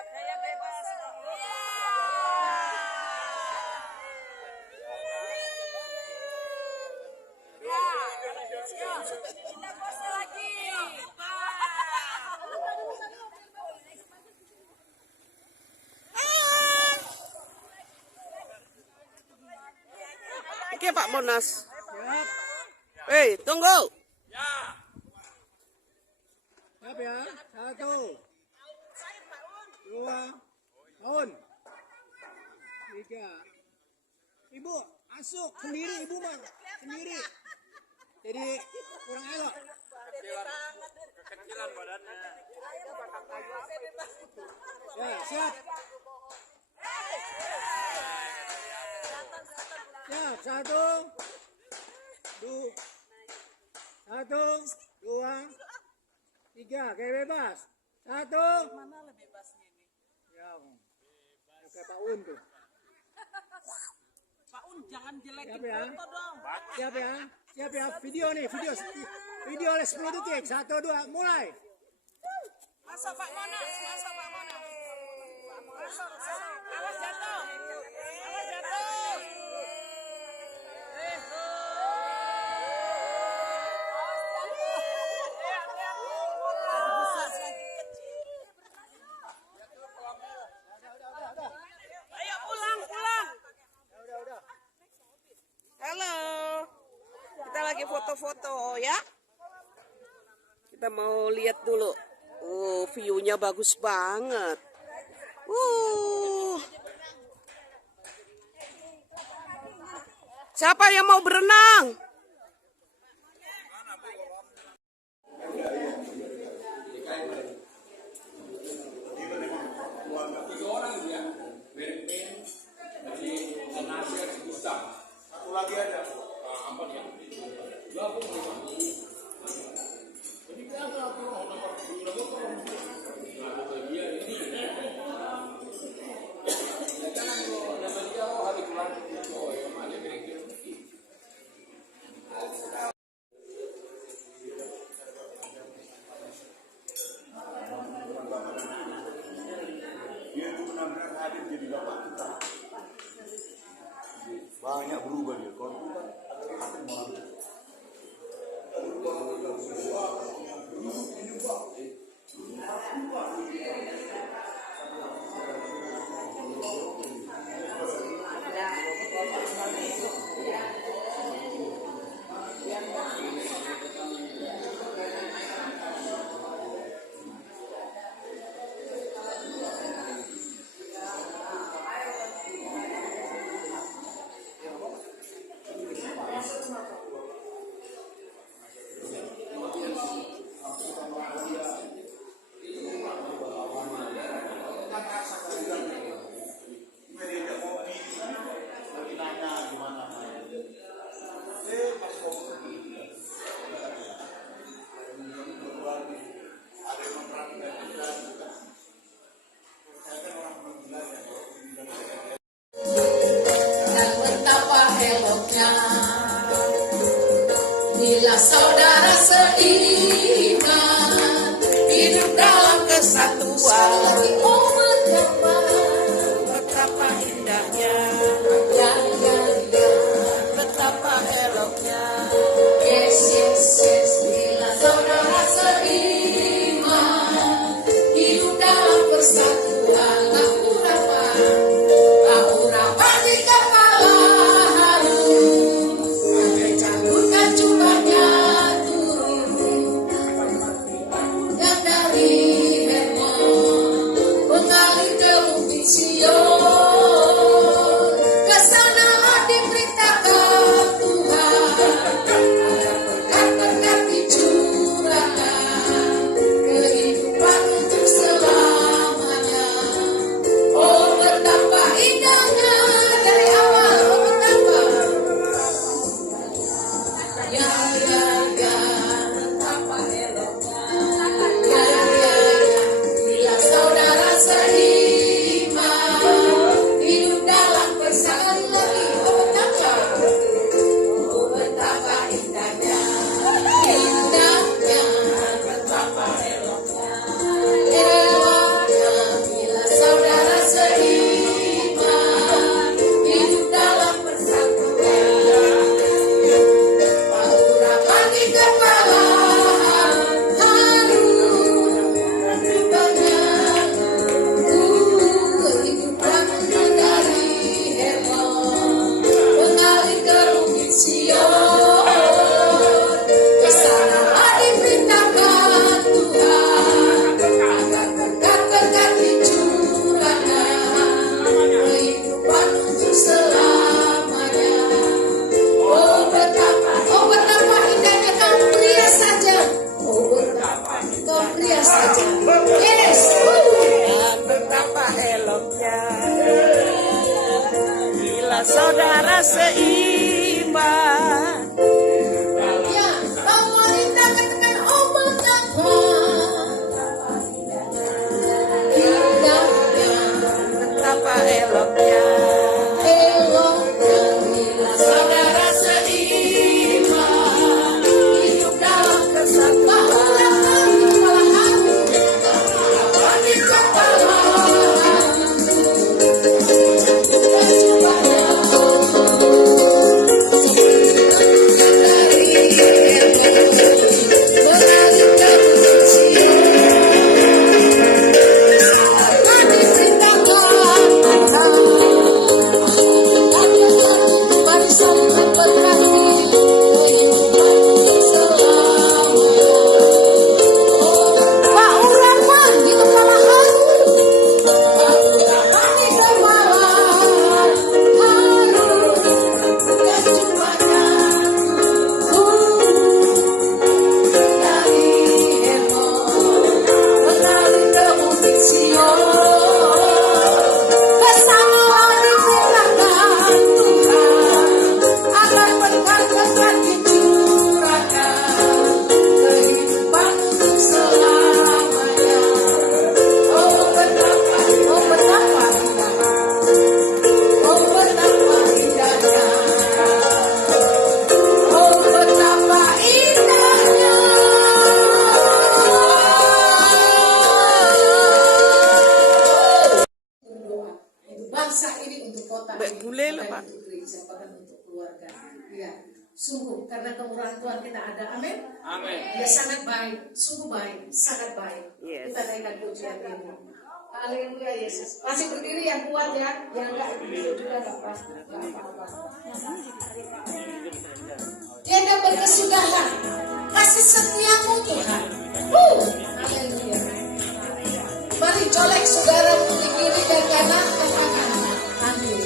Saya bebas. Kita pose lagi. Oke Pak Monas. Hei, tunggu. Siap ya? 1, 2, on. 3. Ibu, masuk sendiri ibu mah, sendiri. Jadi kurang elok. Kekecilan badannya. Ya, siap. Siap, 1, 2, 3, kayak bebas. 1. Mana lebih bebasnya ini? Ya, kayak Pak Un tuh. Pak Un, jangan jelekin Siap ya. foto dong. Siap ya. Siap ya. Video nih, video 10 detik. 1, 2, mulai. Masuk Pak Monas, masuk Pak Monas. Masuk. Awas jatuh. Awas jatuh. Ayo pulang. Halo. Kita lagi foto-foto ya. Kita mau lihat dulu. Oh, view-nya bagus banget. Siapa yang mau berenang? Satu lagi ada. Apa dia? Gabung memang. Jadi kenapa aku nomor dia ini? Jangan dapat dia hari keluar. Oh, ya mana kira-kira. Dia itu benar-benar hadir jadi bapak kita. Banyak berubah dia. Dan betapa eloknya bila saudara seiman hidup dalam kesatuan. Oh betapa indahnya, ya, betapa eloknya. Yes, bila saudara seiman hidup dalam persatuan. Aku rapat di kepala haru, andai cabutkan jubahnya turun, yang dari Hermon mengalir ke Bukit Sion. Kesanalah diperintahkan Tuhan, agar berkat-berkat dicurahkan, kehidupan untuk selamanya. Oh betapa indahnya dari awal, oh betapa, ya, betapa eloknya, ya, bila saudara seiman hidup dalam persatuan lagi. Oh betapa indahnya, betapa eloknya, bila saudara seiman hidup dalam persatuan. Ya, sungguh karena kemurahan Tuhan kita ada. Amin. Amin. Dia sangat baik, sungguh baik, sangat baik. Kita naikkan pujian ini. Haleluya Yesus. Masih berdiri yang kuat ya, yang enggak berdiri juga enggak apa-apa. Tiada berkesudahan kasih setiamu Tuhan. Haleluya. Mari colek saudaramu di kiri dan kanan, katakan amin.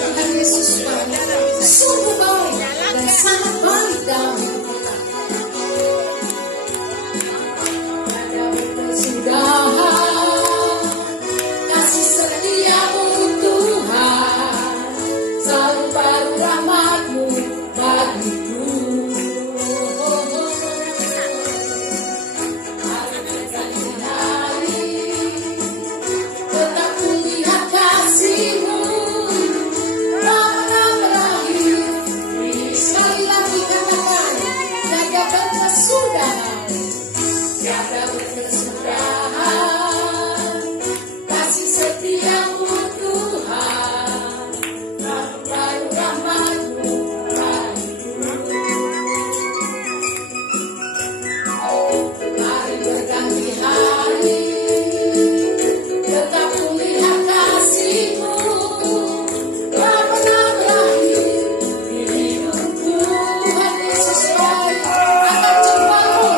Tuhan Yesus baik, sungguh baik dan sangat baik dalam hidup kita. Tiada berkesudahan kasih setiamu Tuhan, selalu baru rahmat-Mu bagiku. Tetap kulihat kasih-Mu, tak berakhir. Sekali lagi katakan, tiada berkesudahan, tiada berkesudahan kasih setiamu Tuhan, selalu baru rahmat-Mu bagiku. Hari berganti hari, tetap kulihat kasih-Mu, tak pernah berakhir di hidupku. Tuhan Yesus baik, akan jumpa-Mu.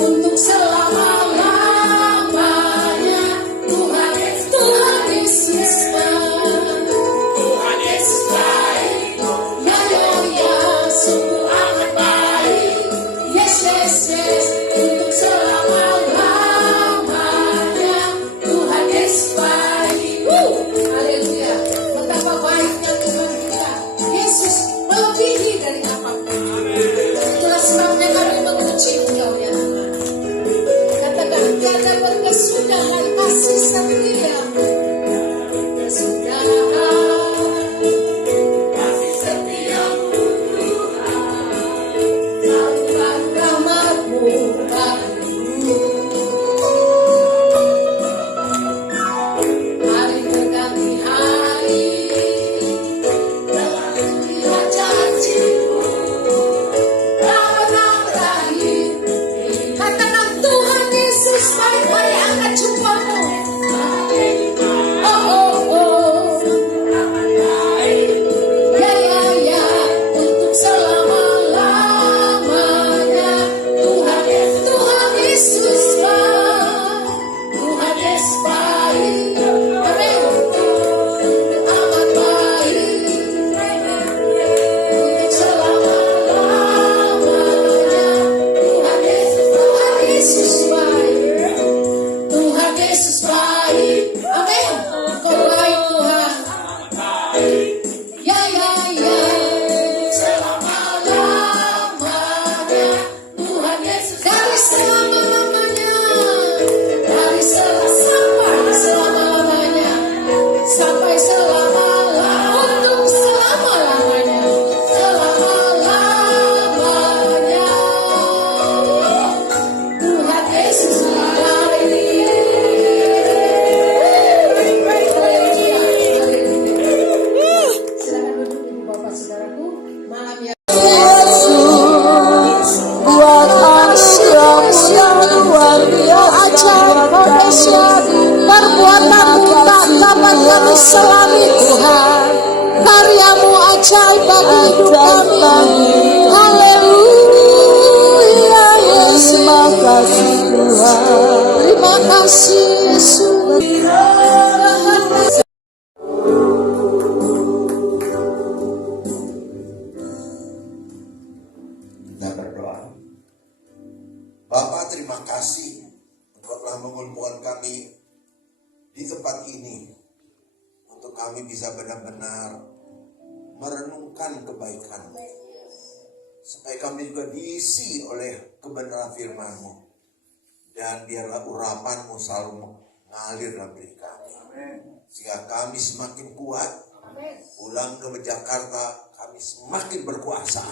Untuk selama-lamanya, Tuhan Yesus baik. Tuhan Yesus baik. Ya, ya, ya, sungguh amat baik. Yes, yes, yes. Untuk selama-lamanya, Tuhan Yesus baik. Haleluya. Betapa baiknya Tuhan kita. Yesus melebihi dari apapun. Itulah sebabnya kami menguji Engkau ya Tuhan. Katakan tiada berkesudahan kasih setiamu. Berkesudahan kasih setiamu Tuhan, selalu baru rahmat-Mu bagiku. Hari berganti hari, telah kulihat janji-Mu, tak pernah berakhir. Katakan Tuhan Yesus baik-baik akan jumpa-Mu. Oh, oh, oh. Ya, ya, ya. Untuk selama-lamanya, Tuhan Yesus baik. Tuhan Yesus baik. Amin. Amat baik. Untuk selama-lamanya, Tuhan Yesus baik. Tuhan Yesus baik. Amin. Kau baik Tuhan. Ya, ya, ya. Selama-lamanya, Tuhan Yesus dari selama-lamanya, dari sampai selama-lamanya, sampai selama-lamanya, untuk selama-lamanya, selama-lamanya. Tuhan Yesus baik. Silakan duduk ibu bapak saudaraku. Malam yang buat aksi yang luar biasa, dahsyat, perbuatanmu tak dapat kami selami Tuhan, karyamu ajaib bagi hidup kami. Haleluya Yesus, terima kasih Tuhan, terima kasih Yesus. Kita berdoa. Bapa, terima kasih Engkau telah mengumpulkan kami di tempat ini untuk kami bisa benar-benar merenungkan kebaikan, supaya kami juga diisi oleh kebenaran firman-Mu, dan biarlah urapan-Mu selalu mengalir dalam diri kami, sehingga kami semakin kuat. Pulang ke Jakarta kami semakin berkuasa.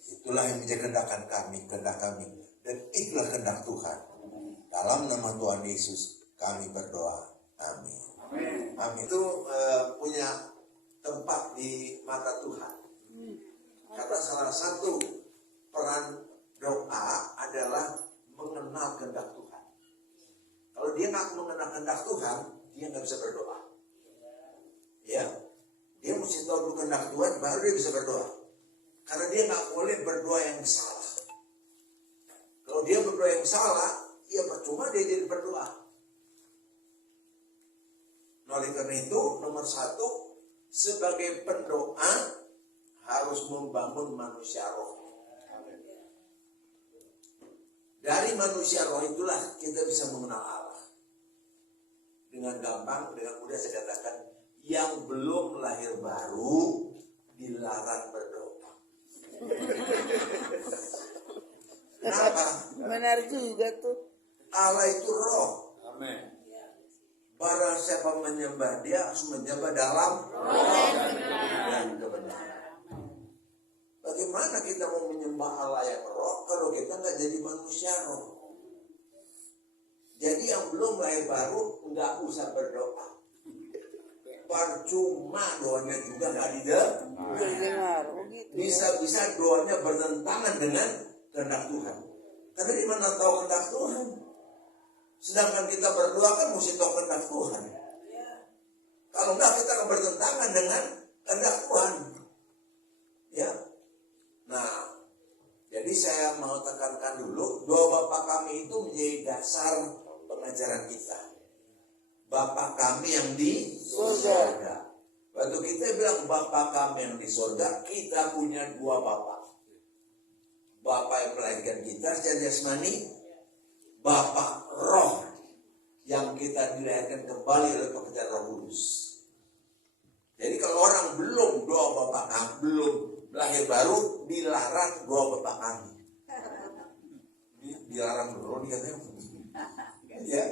Itulah yang menjadi kehendak kami, dan itulah kehendak Tuhan. Dalam nama Tuhan Yesus kami berdoa. Amin. Amin. Itu punya tempat di mata Tuhan. Karena salah satu peran doa adalah mengenal kehendak Tuhan. Kalau dia nggak mengenal kehendak Tuhan, dia nggak bisa berdoa. Ya, dia mesti tahu dulu kehendak Tuhan, baru dia bisa berdoa. Karena dia nggak boleh berdoa yang salah. Kalau dia berdoa yang salah, ya percuma dia jadi berdoa. Oleh karena itu, nomor satu, sebagai pendoa harus membangun manusia roh. Dari manusia roh itulah kita bisa mengenal Allah. Dengan gampang, dengan mudah saya katakan, yang belum lahir baru dilarang berdoa. Kenapa? Benar juga tuh. Allah itu roh. Amin. Barang siapa menyembah dia harus menyembah dalam roh dan kebenaran. Bagaimana kita mau menyembah Allah yang roh kalau kita nggak jadi manusia roh? Jadi yang belum lahir baru nggak usah berdoa. Percuma doanya juga nggak didengar. Bisa-bisa doanya bertentangan dengan kehendak Tuhan. Tapi di mana tahu kehendak Tuhan? Sedangkan kita berdoa kan mesti tahu kehendak Tuhan. Kalau enggak kita akan bertentangan dengan kehendak Tuhan. Ya. Nah, jadi saya mau tekankan dulu, doa Bapa kami itu menjadi dasar pengajaran kita. Bapa kami yang di surga. Waktu kita bilang Bapa kami yang di surga, kita punya dua Bapa. Bapa yang melahirkan kita secara jasmani, Bapa roh yang kita dilahirkan kembali oleh pekerjaan Roh Kudus. Jadi kalau orang belum doa Bapa kami, belum lahir baru, dilarang doa Bapa kami. Dilarang dulu dia katanya. Ya.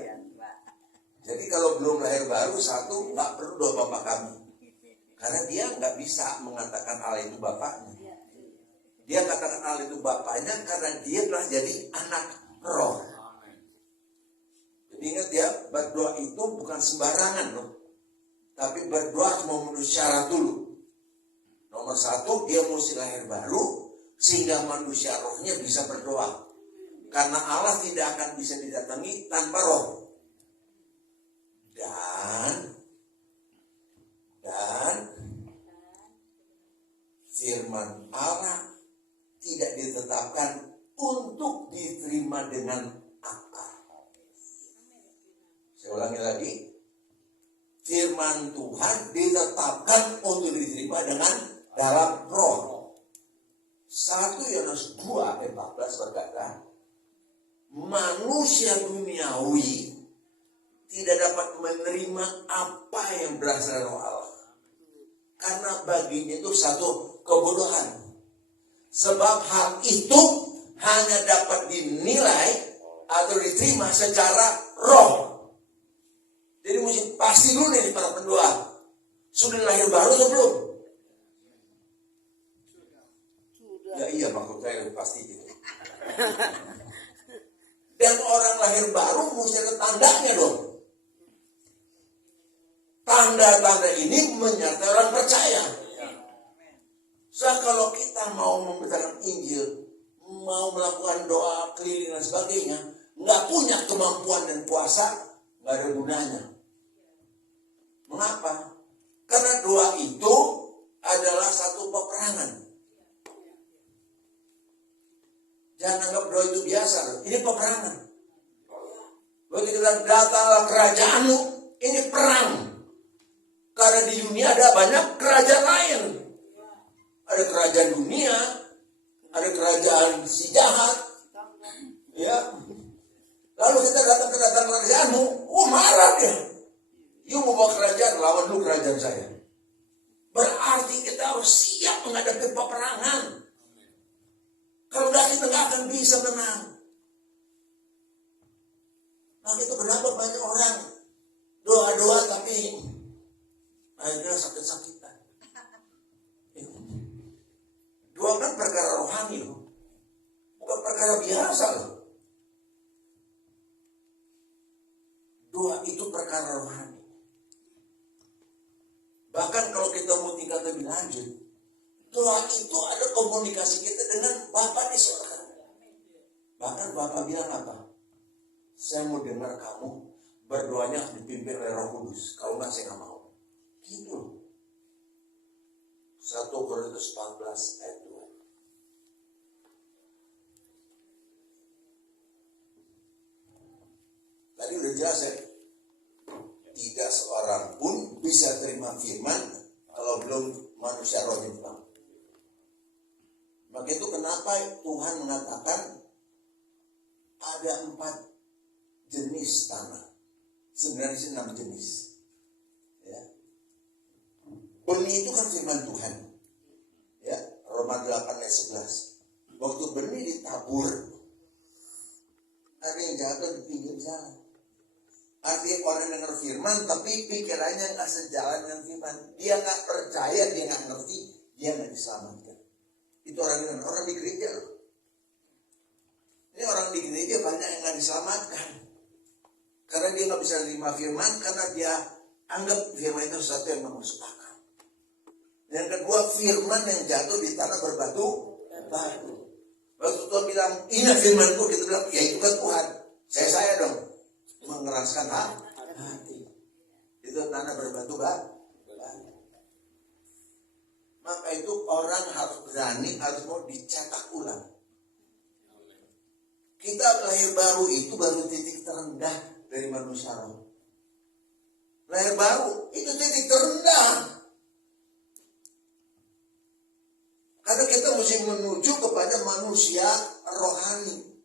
Jadi kalau belum lahir baru, satu, nggak perlu doa Bapa kami. Karena dia nggak bisa mengatakan Allah itu Bapaknya. Dia katakan Allah itu Bapaknya karena dia telah jadi anak roh. Jadi ingat ya, berdoa itu bukan sembarangan loh. Tapi berdoa harus memenuhi syarat dulu. Nomor satu, dia mesti lahir baru sehingga manusia rohnya bisa berdoa. Karena Allah tidak akan bisa didatangi tanpa roh. Dan firman Allah tidak ditetapkan untuk diterima dengan akal. Saya ulangi lagi. Firman Tuhan ditetapkan untuk diterima dengan dalam roh. 1 Yohanes 2 ayat 14 berkata, manusia duniawi tidak dapat menerima apa yang berasal dari roh Allah. Karena baginya itu satu kebodohan. Sebab hal itu hanya dapat dinilai atau diterima secara roh. Jadi mesti pasti dulu nih para pendoa. Sudah lahir baru atau belum? Ya iya maksud saya pasti gitu. Dan orang lahir baru mesti ada tandanya dong. Tanda-tanda ini menyertai orang percaya. So, kalau kita mau memberitakan Injil, mau melakukan doa keliling dan sebagainya, nggak punya kemampuan dan kuasa, nggak ada gunanya. Mengapa? Karena doa itu adalah satu peperangan. Jangan anggap doa itu biasa. Ini peperangan. Begitu datanglah kerajaanmu, ini perang. Karena di dunia ada banyak kerajaan lain. Ada kerajaan dunia, ada kerajaan si jahat. Ya. Lalu kita datang ke kerajaanmu, marah dia. You mau bawa kerajaan, lawan lu kerajaan saya. Berarti kita harus siap menghadapi peperangan. Kalau enggak kita nggak akan bisa menang. Nah itu kenapa banyak orang doa-doa tapi akhirnya sakit-sakitan. Doa kan perkara rohani loh. Bukan perkara biasa loh. Doa itu perkara rohani. Bahkan kalau kita mau tingkat lebih lanjut, doa itu ada komunikasi kita dengan Bapa di surga. Bahkan Bapa bilang apa? Saya mau dengar kamu berdoanya dipimpin oleh Roh Kudus. Kalau nggak, saya nggak mau. Gitu. 1 Korintus 14 ayat 2. Tadi udah jelas ya. Tidak seorang pun bisa terima firman kalau belum manusia rohnya dibangun. Maka itu kenapa Tuhan mengatakan ada 4 jenis tanah. Sebenarnya 6 jenis. Ya. Benih itu kan firman Tuhan. Ya, Roma 8 ayat 11. Waktu benih ditabur, ada yang jatuh di pinggir jalan. Artinya orang dengar firman tapi pikirannya nggak sejalan dengan firman. Dia nggak percaya, dia nggak ngerti, dia nggak diselamatkan. Itu orang di gereja. Ini orang di gereja banyak yang nggak diselamatkan. Karena dia nggak bisa menerima firman, karena dia anggap firman itu sesuatu yang nggak masuk akal. Yang kedua, firman yang jatuh di tanah berbatu. Waktu Tuhan bilang, ini firmanku, kita bilang, ya itu kan Tuhan. Saya dong. Mengeraskan hati. Itu tanah berbatu batu. Maka itu orang harus berani, harus mau dicetak ulang. Kita lahir baru itu baru titik terendah dari manusia roh. Lahir baru itu titik terendah. Karena kita mesti menuju kepada manusia rohani.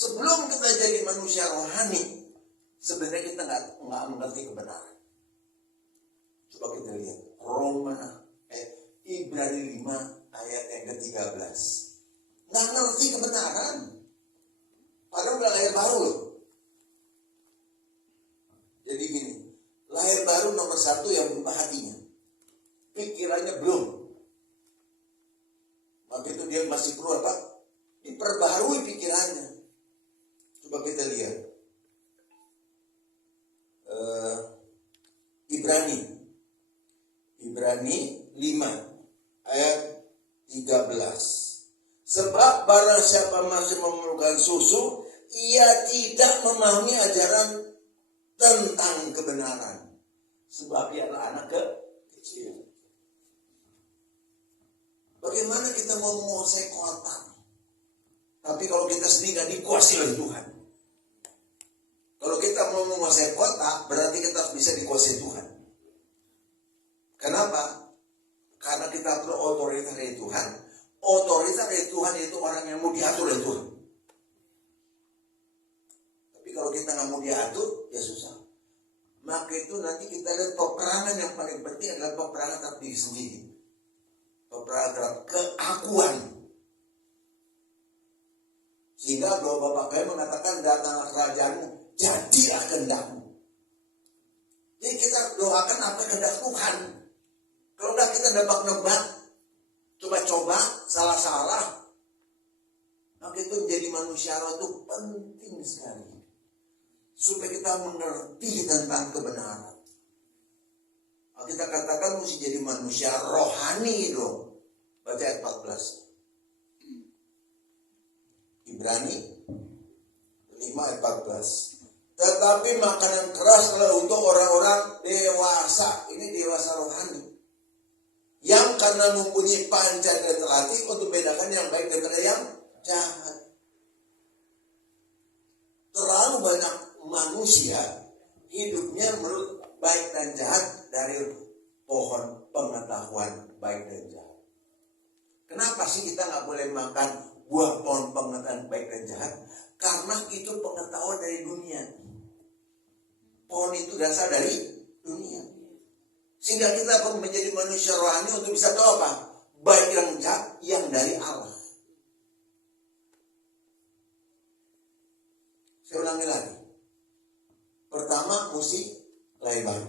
Sebelum kita jadi manusia rohani, sebenarnya kita nggak mengerti kebenaran. Coba kita lihat Ibrani 5 ayat yang ke-13. Nggak ngerti kebenaran. Padahal udah lahir baru loh. Jadi gini, lahir baru nomor 1 yang berubah hatinya. Pikirannya belum. Maka itu dia masih perlu apa? Diperbarui pikirannya. Coba kita lihat Ibrani 5 ayat 13. Sebab barang siapa masih memerlukan susu, ia tidak memahami ajaran tentang kebenaran. Sebab ia adalah anak kecil. Bagaimana kita mau menguasai kota? Tapi kalau kita sendiri gak dikuasai oleh Tuhan. Kalau kita mau menguasai kota, berarti kita harus bisa dikuasai Tuhan. Kenapa? Karena kita perlu otoritas dari Tuhan. Otoritas dari Tuhan itu orang yang mau diatur oleh Tuhan. Tapi kalau kita gak mau diatur, ya susah. Maka itu nanti kita lihat peperangan yang paling penting adalah peperangan terhadap diri sendiri. Peperangan terhadap keakuan. Sehingga doa Bapak kami mengatakan datanglah kerajaanmu, jadilah kehendakmu. Jadi kita doakan apa kehendak Tuhan. Kalau enggak kita nebak-nebak, coba-coba, salah-salah, maka itu menjadi manusia roh itu penting sekali. Supaya kita mengerti tentang kebenaran. Kita katakan mesti jadi manusia rohani dong. Baca ayat 14. Ibrani 5 ayat 14. Tetapi makanan keras adalah untuk orang-orang dewasa. Ini dewasa rohani. Yang karena mempunyai panca dan terlatih untuk membedakan yang baik daripada yang jahat. Terlalu banyak manusia hidupnya menurut baik dan jahat dari pohon pengetahuan baik dan jahat. Kenapa sih kita nggak boleh makan buah pohon pengetahuan baik dan jahat? Karena itu pengetahuan dari dunia. Pohon itu dasar dari dunia. Sehingga kita perlu menjadi manusia rohani untuk bisa tahu apa? Baik yang jahat yang dari Allah. Saya ulangi lagi. Pertama mesti lahir baru.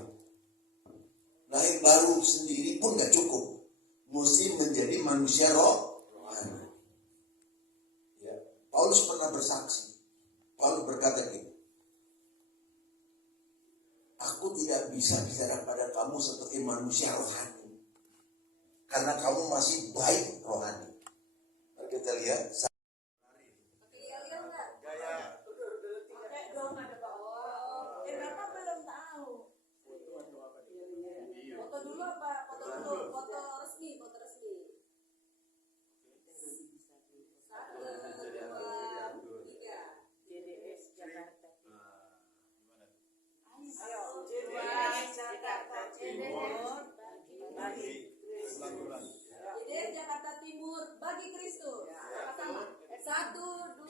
Lahir baru sendiri pun gak cukup. Mesti menjadi manusia rohani. Ya. Paulus pernah bersaksi. Paulus berkata gini, aku tidak bisa bicara pada kamu seperti manusia rohani, karena kamu masih baik rohani. Mari kita lihat. Jakarta Timur bagi Kristus. Sama-sama. 1, 2,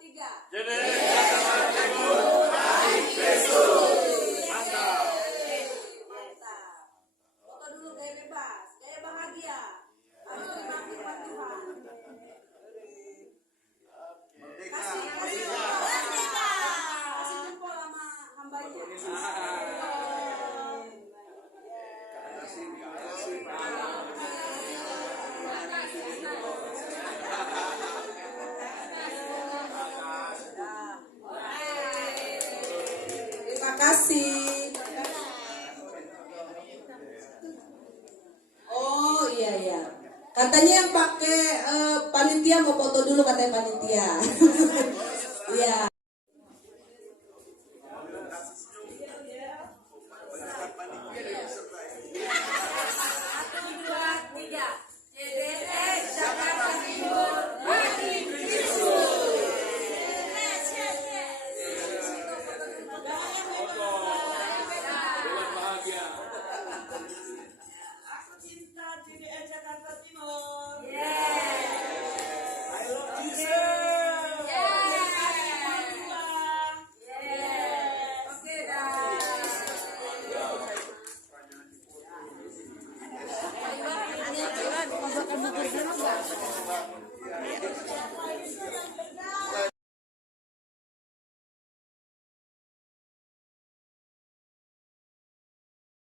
3. Jakarta Timur bagi Kristus. Mantap. Foto dulu gaya bebas, gaya bahagia. Ayo terima firman Tuhan. Kasih jempol sama hambanya. Terima kasih. Oh iya. Katanya yang pakai panitia mau foto dulu katanya panitia. Iya.